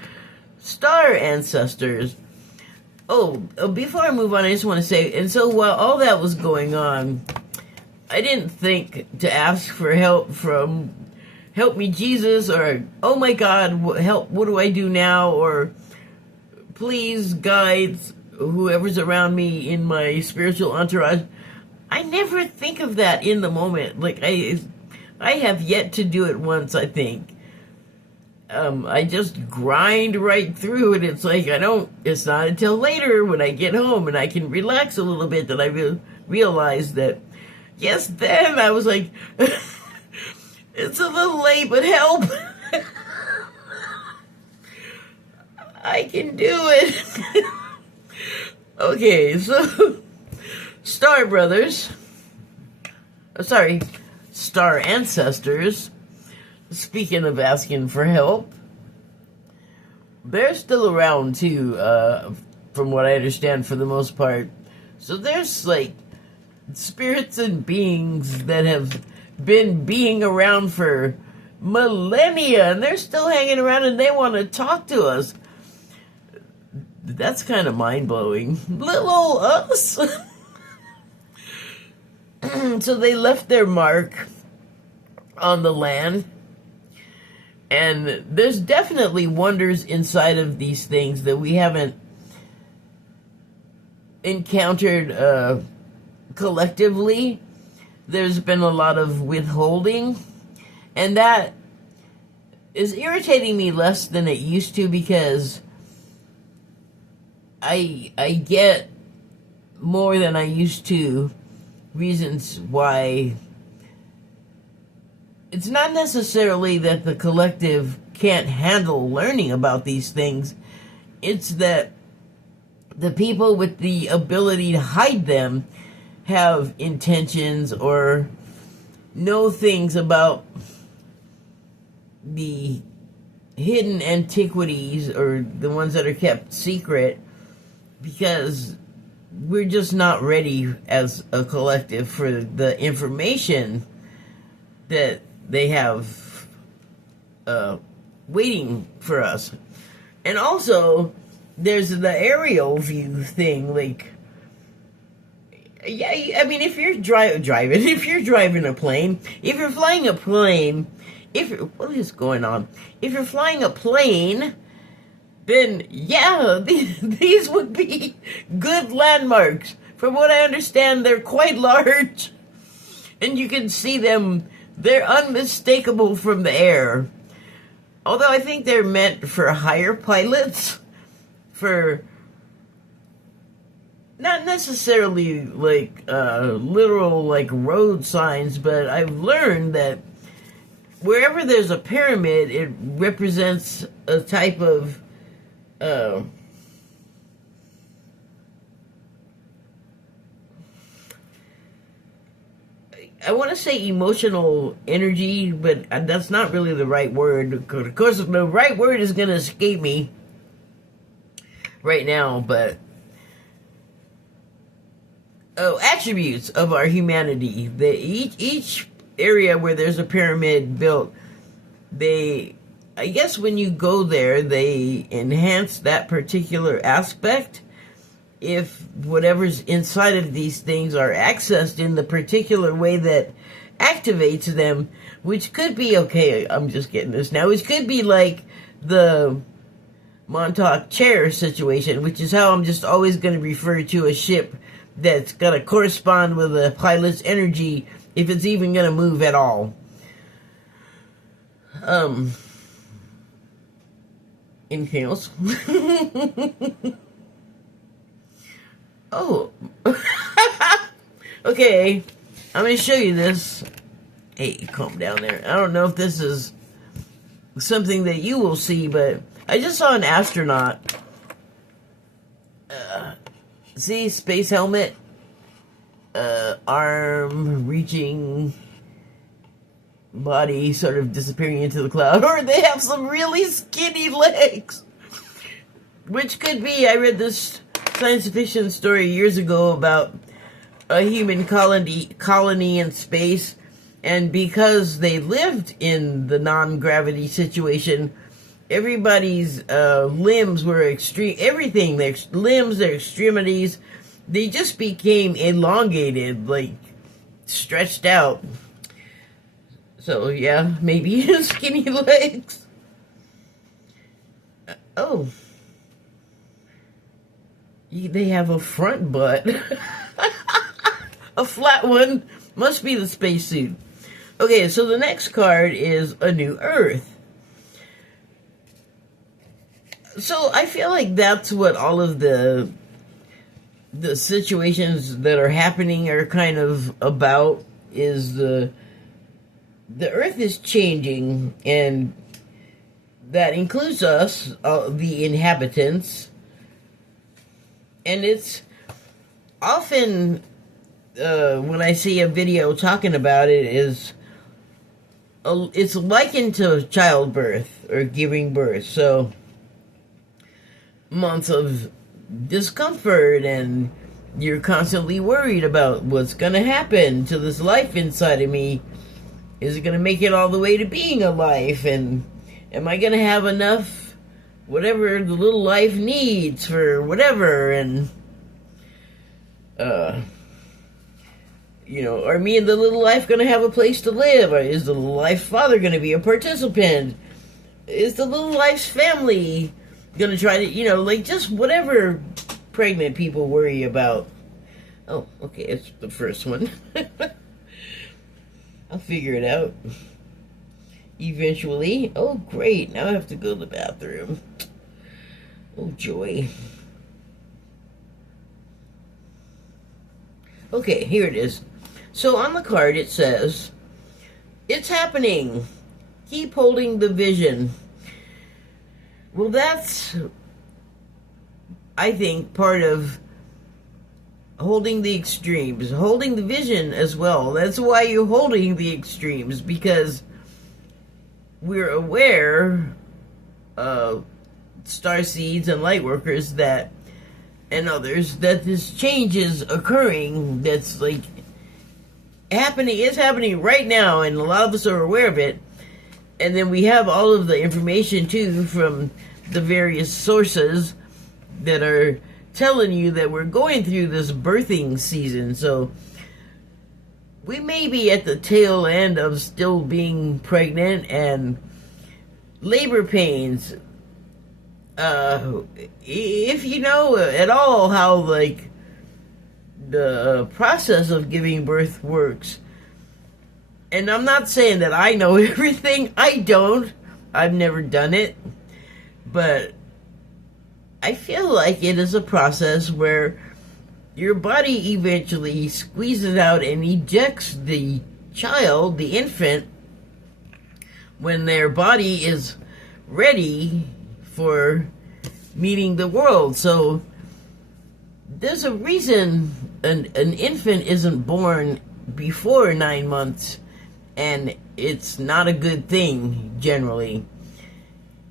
Star Ancestors. Before I move on, I just want to say, and so while all that was going on, I didn't think to ask for help from Help Me Jesus, or oh my God, help, what do I do now, or please guides. whoever's around me in my spiritual entourage. I never think of that in the moment. Like I have yet to do it once, I think. I just grind right through it. It's like it's not until later when I get home and I can relax a little bit that I realize that, yes, then I was like, it's a little late, but help. I can do it. Okay, so Star Brothers, Star Ancestors, speaking of asking for help, they're still around too, from what I understand, for the most part. So there's like spirits and beings that have been being around for millennia, and they're still hanging around and they want to talk to us. That's kind of mind-blowing. Little old us. So they left their mark on the land. And there's definitely wonders inside of these things that we haven't encountered collectively. There's been a lot of withholding. And that is irritating me less than it used to, because I get more than I used to reasons why. It's not necessarily that the collective can't handle learning about these things. It's that the people with the ability to hide them have intentions or know things about the hidden antiquities, or the ones that are kept secret, because we're just not ready as a collective for the information that they have waiting for us. And also, there's the aerial view thing. Like, yeah, I mean, if you're if you're driving a plane, if you're flying a plane, what is going on? If you're flying a plane, then yeah, these would be good landmarks. From what I understand, they're quite large, and you can see them. They're unmistakable from the air. Although I think they're meant for higher pilots, for not necessarily like literal like road signs, but I've learned that wherever there's a pyramid, it represents a type of I want to say emotional energy, but that's not really the right word. Of course, the right word is going to escape me right now, but attributes of our humanity. Each area where there's a pyramid built, I guess when you go there, they enhance that particular aspect. If whatever's inside of these things are accessed in the particular way that activates them, which could be, okay, I'm just getting this now, which could be like the Montauk chair situation, which is how I'm just always going to refer to a ship that's going to correspond with a pilot's energy, if it's even going to move at all. Anything else? Oh. Okay. I'm going to show you this. Hey, calm down there. I don't know if this is something that you will see, but I just saw an astronaut. See, space helmet, arm reaching, body sort of disappearing into the cloud, or they have some really skinny legs, which could be, I read this science fiction story years ago about a human colony in space, and because they lived in the non-gravity situation, everybody's limbs were everything, their limbs, their extremities, they just became elongated, like stretched out. So yeah, maybe skinny legs. Oh. They have a front butt. A flat one must be the spacesuit. Okay, so the next card is A New Earth. So I feel like that's what all of the situations that are happening are kind of about, is the Earth is changing, and that includes us, the inhabitants, and it's often when I see a video talking about it, it's likened to childbirth or giving birth. So months of discomfort, and you're constantly worried about what's going to happen to this life inside of me. Is it going to make it all the way to being a life? And am I going to have enough, whatever the little life needs for whatever? And, are me and the little life going to have a place to live? Or is the little life father going to be a participant? Is the little life's family going to try to, just whatever pregnant people worry about. Oh, okay, it's the first one. I'll figure it out eventually. Oh, great. Now I have to go to the bathroom. Oh, joy. Okay, here it is. So on the card it says, "It's happening. Keep holding the vision." Well, that's, I think, part of holding the extremes, holding the vision as well. That's why you're holding the extremes, because we're aware, starseeds and lightworkers and others, that this change is occurring, that's it's happening right now, and a lot of us are aware of it. And then we have all of the information too from the various sources that are telling you that we're going through this birthing season. So we may be at the tail end of still being pregnant and labor pains. If you know at all how the process of giving birth works, and I'm not saying that I know everything. I don't. I've never done it. But I feel like it is a process where your body eventually squeezes out and ejects the child, the infant, when their body is ready for meeting the world. So there's a reason an infant isn't born before 9 months. And it's not a good thing, generally.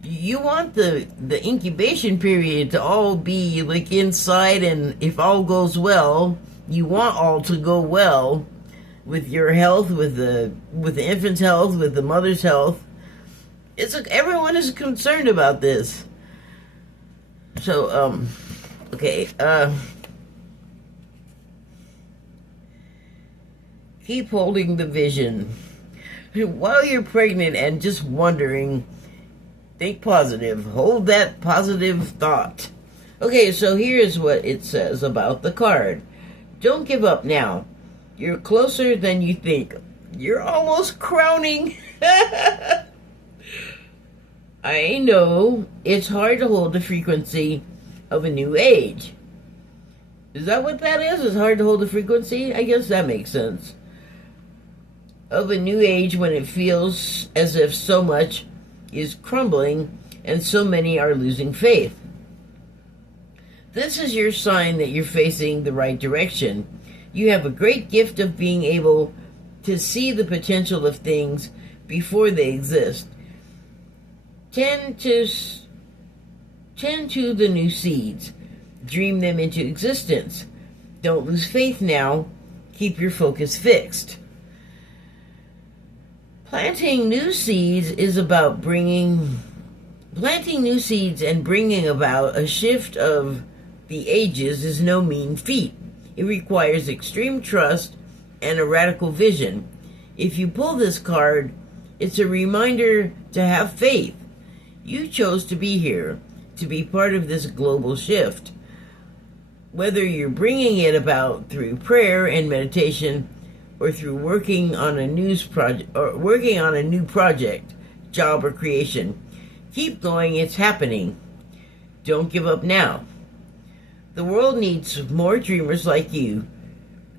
You want the incubation period to all be inside, and if all goes well, you want all to go well with your health, with the infant's health, with the mother's health. Everyone is concerned about this. So, okay, keep holding the vision. While you're pregnant and just wondering, think positive. Hold that positive thought. Okay, so here's what it says about the card. Don't give up now. You're closer than you think. You're almost crowning. I know it's hard to hold the frequency of a new age. Is that what that is? It's hard to hold the frequency? I guess that makes sense. Of a new age, when it feels as if so much is crumbling and so many are losing faith. This is your sign that you're facing the right direction. You have a great gift of being able to see the potential of things before they exist. Tend to the new seeds. Dream them into existence. Don't lose faith now. Keep your focus fixed. Planting new seeds and bringing about a shift of the ages is no mean feat. It requires extreme trust and a radical vision. If you pull this card, it's a reminder to have faith. You chose to be here, to be part of this global shift. Whether you're bringing it about through prayer and meditation or through working on a new project, job, or creation, keep going, it's happening. Don't give up now. The world needs more dreamers like you.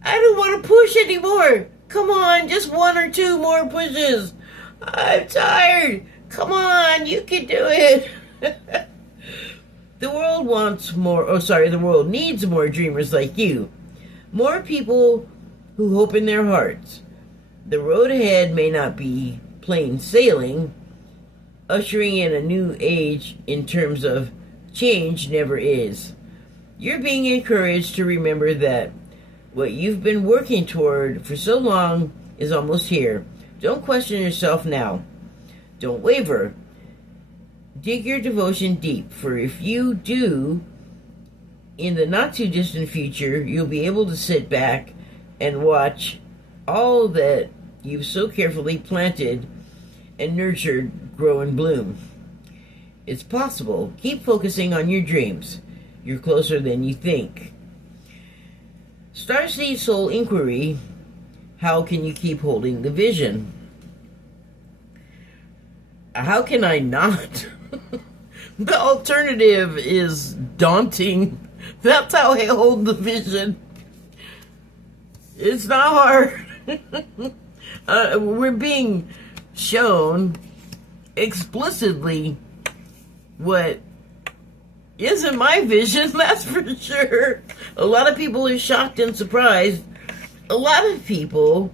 I don't want to push anymore. Come on, just one or two more pushes. I'm tired. Come on, you can do it. The world needs more dreamers like you. More people who hope in their hearts. The road ahead may not be plain sailing. Ushering in a new age in terms of change never is. You're being encouraged to remember that what you've been working toward for so long is almost here. Don't question yourself now. Don't waver. Dig your devotion deep, for if you do, in the not-too-distant future, you'll be able to sit back and watch all that you've so carefully planted and nurtured grow and bloom. It's possible. Keep focusing on your dreams. You're closer than you think. Starseed Soul Inquiry: how can you keep holding the vision? How can I not? The alternative is daunting. That's how I hold the vision. It's not hard. We're being shown explicitly what isn't my vision, that's for sure. A lot of people are shocked and surprised. A lot of people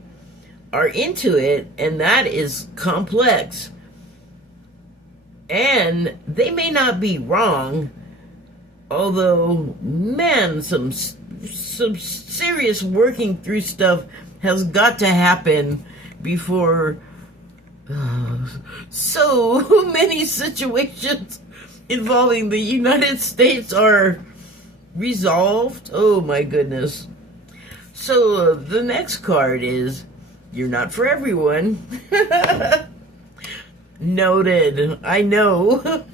are into it, and that is complex. And they may not be wrong, although, man, some serious working through stuff has got to happen before so many situations involving the United States are resolved. Oh my goodness. So the next card is, you're not for everyone. Noted. I know.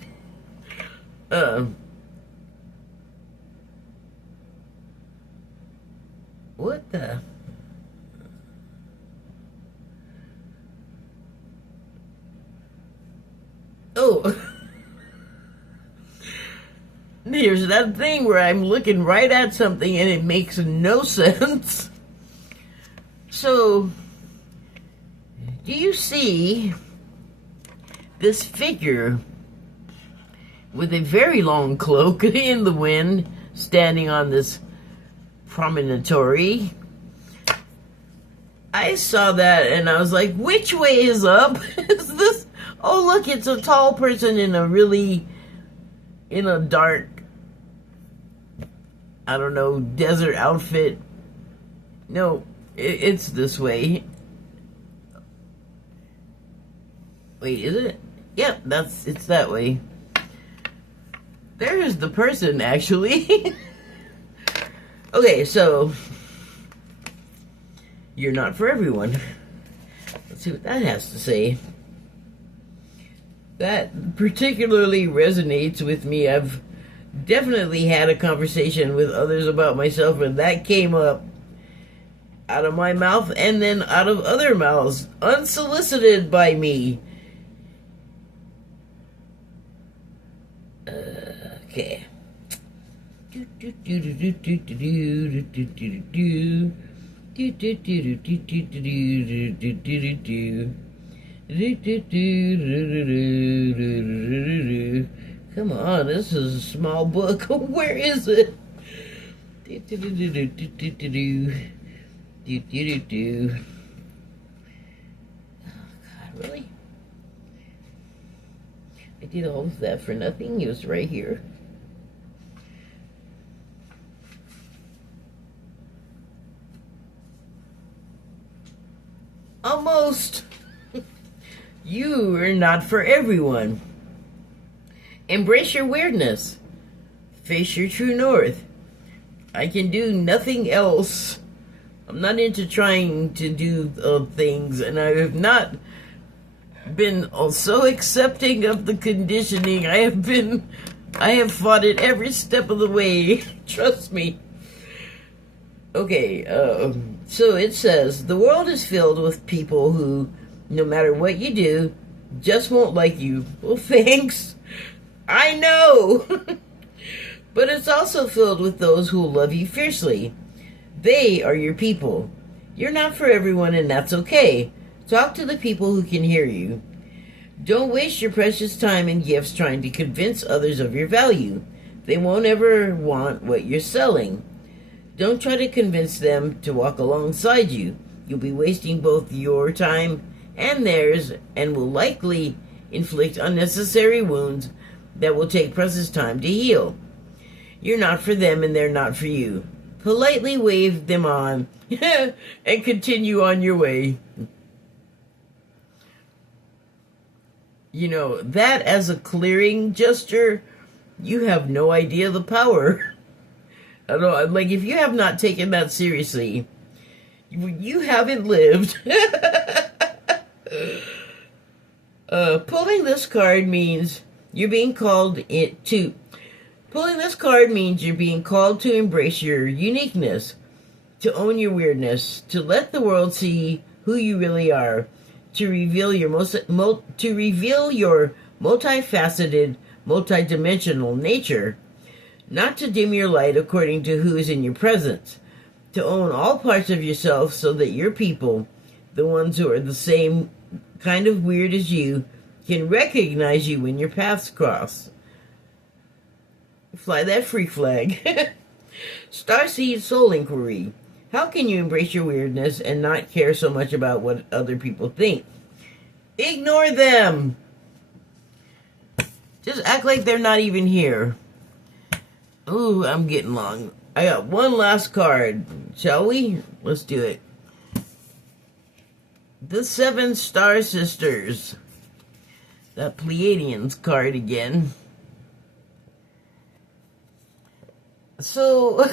What the? Oh. There's that thing where I'm looking right at something and it makes no sense. So, do you see this figure with a very long cloak in the wind standing on this promontory? I saw that and I was like, which way is up? Is this? Oh, look, it's a tall person in a dark, I don't know, desert outfit. No, it's this way. Wait, is it? Yep, it's that way. There's the person, actually. Okay, so you're not for everyone. Let's see what that has to say. That particularly resonates with me. I've definitely had a conversation with others about myself, and that came up out of my mouth and then out of other mouths, unsolicited by me. Okay. Come on, this is a small book. Where is it? Oh, God, really? I did all of that for nothing. It was right here. Almost. You are not for everyone. Embrace your weirdness. Face your true north. I can do nothing else. I'm not into trying to do things, and I have not been so accepting of the conditioning. I have fought it every step of the way. Trust me. Okay, so it says the world is filled with people who, no matter what you do, just won't like you. Well, thanks. I know. But it's also filled with those who will love you fiercely. They are your people. You're not for everyone, and that's okay. Talk to the people who can hear you. Don't waste your precious time and gifts trying to convince others of your value. They won't ever want what you're selling. Don't try to convince them to walk alongside you. You'll be wasting both your time and theirs and will likely inflict unnecessary wounds that will take precious time to heal. You're not for them and they're not for you. Politely wave them on and continue on your way. You know, that as a clearing gesture, you have no idea the power. I don't know, like, if you have not taken that seriously, you haven't lived. Pulling this card means you're being called to. Pulling this card means you're being called to embrace your uniqueness, to own your weirdness, to let the world see who you really are, to reveal your multifaceted, multidimensional nature, not to dim your light according to who is in your presence, to own all parts of yourself so that your people, the ones who are the same kind of weird as you, can recognize you when your paths cross. Fly that freak flag. Starseed Soul Inquiry. How can you embrace your weirdness and not care so much about what other people think? Ignore them. Just act like they're not even here. Ooh, I'm getting long. I got one last card. Shall we? Let's do it. The Seven Star Sisters. That Pleiadians card again. So,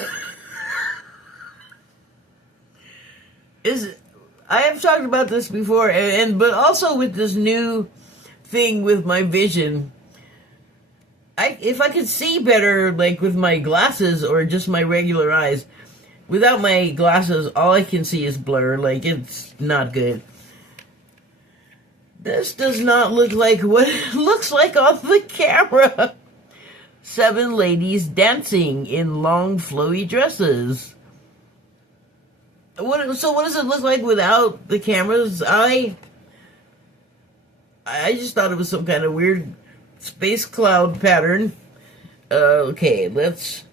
I have talked about this before, but also with this new thing with my vision. If I could see better, like with my glasses or just my regular eyes, without my glasses, all I can see is blur. Like, it's not good. This does not look like what it looks like on the camera. 7 ladies dancing in long, flowy dresses. So what does it look like without the camera's eye? I just thought it was some kind of weird space cloud pattern. Okay, let's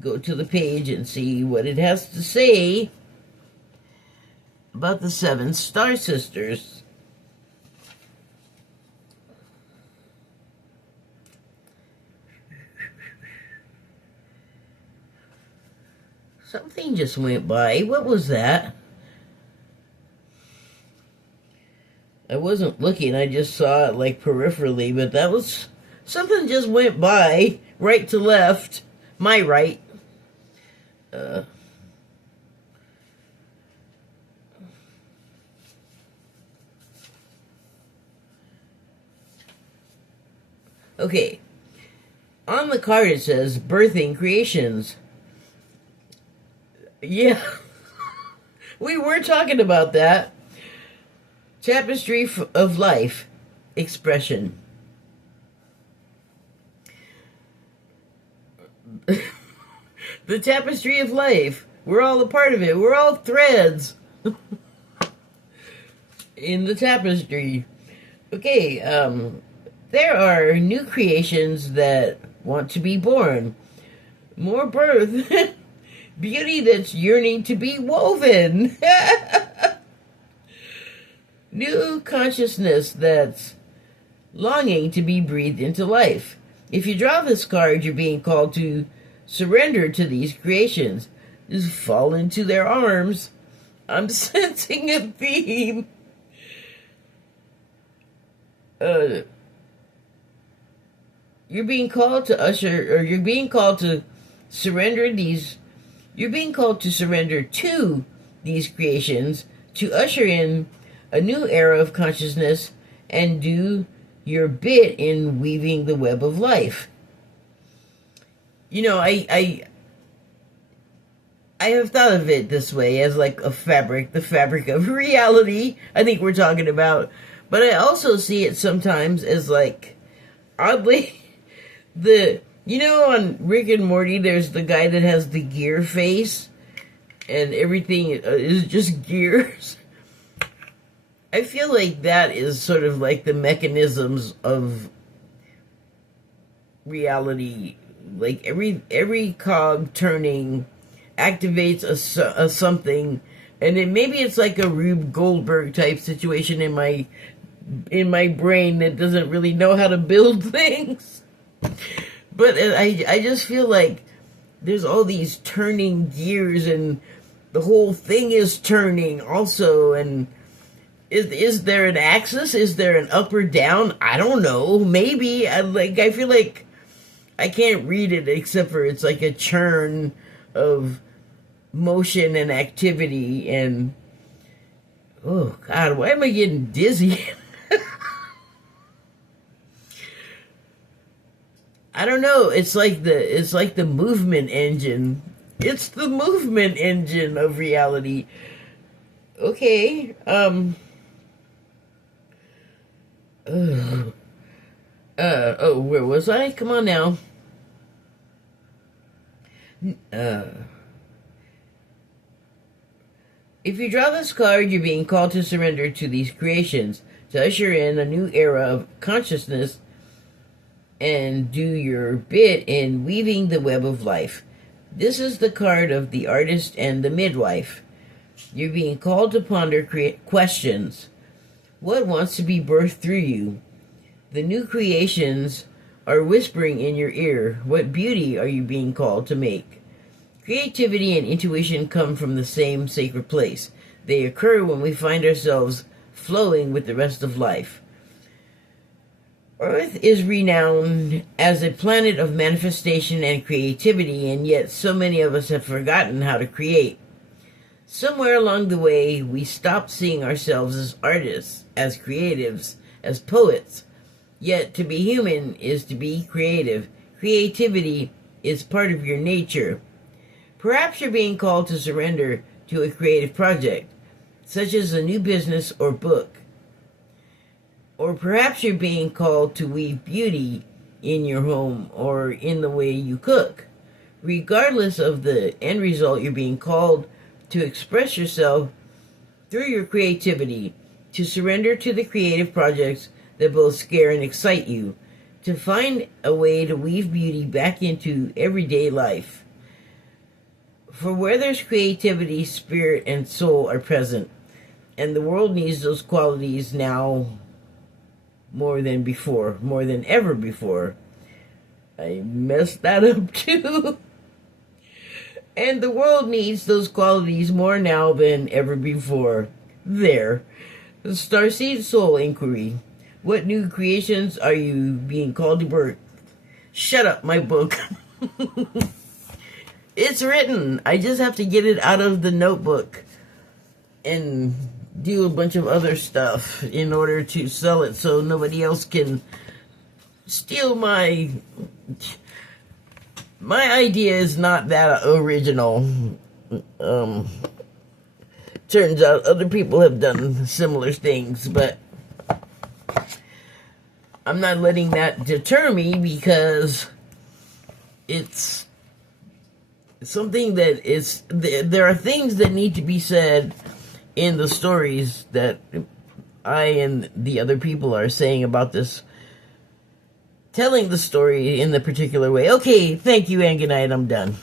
go to the page and see what it has to say about the 7 Star Sisters. Something just went by. What was that? I wasn't looking. I just saw it like peripherally, but that was... Something just went by. Right to left. My right. Okay. On the card it says, Birthing Creations. Yeah, we were talking about that. Tapestry of Life expression. The tapestry of life. We're all a part of it. We're all threads in the tapestry. Okay, there are new creations that want to be born. More birth. Beauty that's yearning to be woven. New consciousness that's longing to be breathed into life. If you draw this card, you're being called to surrender to these creations. Just fall into their arms. I'm sensing a theme. You're being called to you're being called to surrender these. You're being called to surrender to these creations, to usher in a new era of consciousness and do your bit in weaving the web of life. You know, I I have thought of it this way as like a fabric, the fabric of reality. I think we're talking about, but I also see it sometimes as like oddly on Rick and Morty, there's the guy that has the gear face, and everything is just gears. I feel like that is sort of like the mechanisms of reality. Like every cog turning activates a something, and then maybe it's like a Rube Goldberg type situation in my brain that doesn't really know how to build things. But I just feel like there's all these turning gears, and the whole thing is turning also. And is there an axis? Is there an up or down? I don't know. Maybe. I feel like I can't read it except for it's like a churn of motion and activity. And oh God, why am I getting dizzy? I don't know. It's like the movement engine. It's the movement engine of reality. Okay. Where was I? Come on now. If you draw this card, you're being called to surrender to these creations, to usher in a new era of consciousness and do your bit in weaving the web of life. This is the card of the artist and the midwife. You're being called to ponder questions. What wants to be birthed through you? The new creations are whispering in your ear. What beauty are you being called to make? Creativity and intuition come from the same sacred place. They occur when we find ourselves flowing with the rest of life. Earth is renowned as a planet of manifestation and creativity, and yet so many of us have forgotten how to create. Somewhere along the way, we stopped seeing ourselves as artists, as creatives, as poets. Yet to be human is to be creative. Creativity is part of your nature. Perhaps you're being called to surrender to a creative project, such as a new business or book. Or perhaps you're being called to weave beauty in your home or in the way you cook. Regardless of the end result, you're being called to express yourself through your creativity, to surrender to the creative projects that both scare and excite you, to find a way to weave beauty back into everyday life. For where there's creativity, spirit and soul are present, and the world needs those qualities now more than before, more than ever before. I messed that up too. And the world needs those qualities more now than ever before. There. The Starseed Soul Inquiry. What new creations are you being called to birth? Shut up, my book. It's written. I just have to get it out of the notebook and do a bunch of other stuff in order to sell it so nobody else can steal my idea is not that original. Turns out other people have done similar things, but I'm not letting that deter me because it's something that is, there are things that need to be said in the stories that I and the other people are saying about this, telling the story in the particular way. Okay, thank you and good night, I'm done.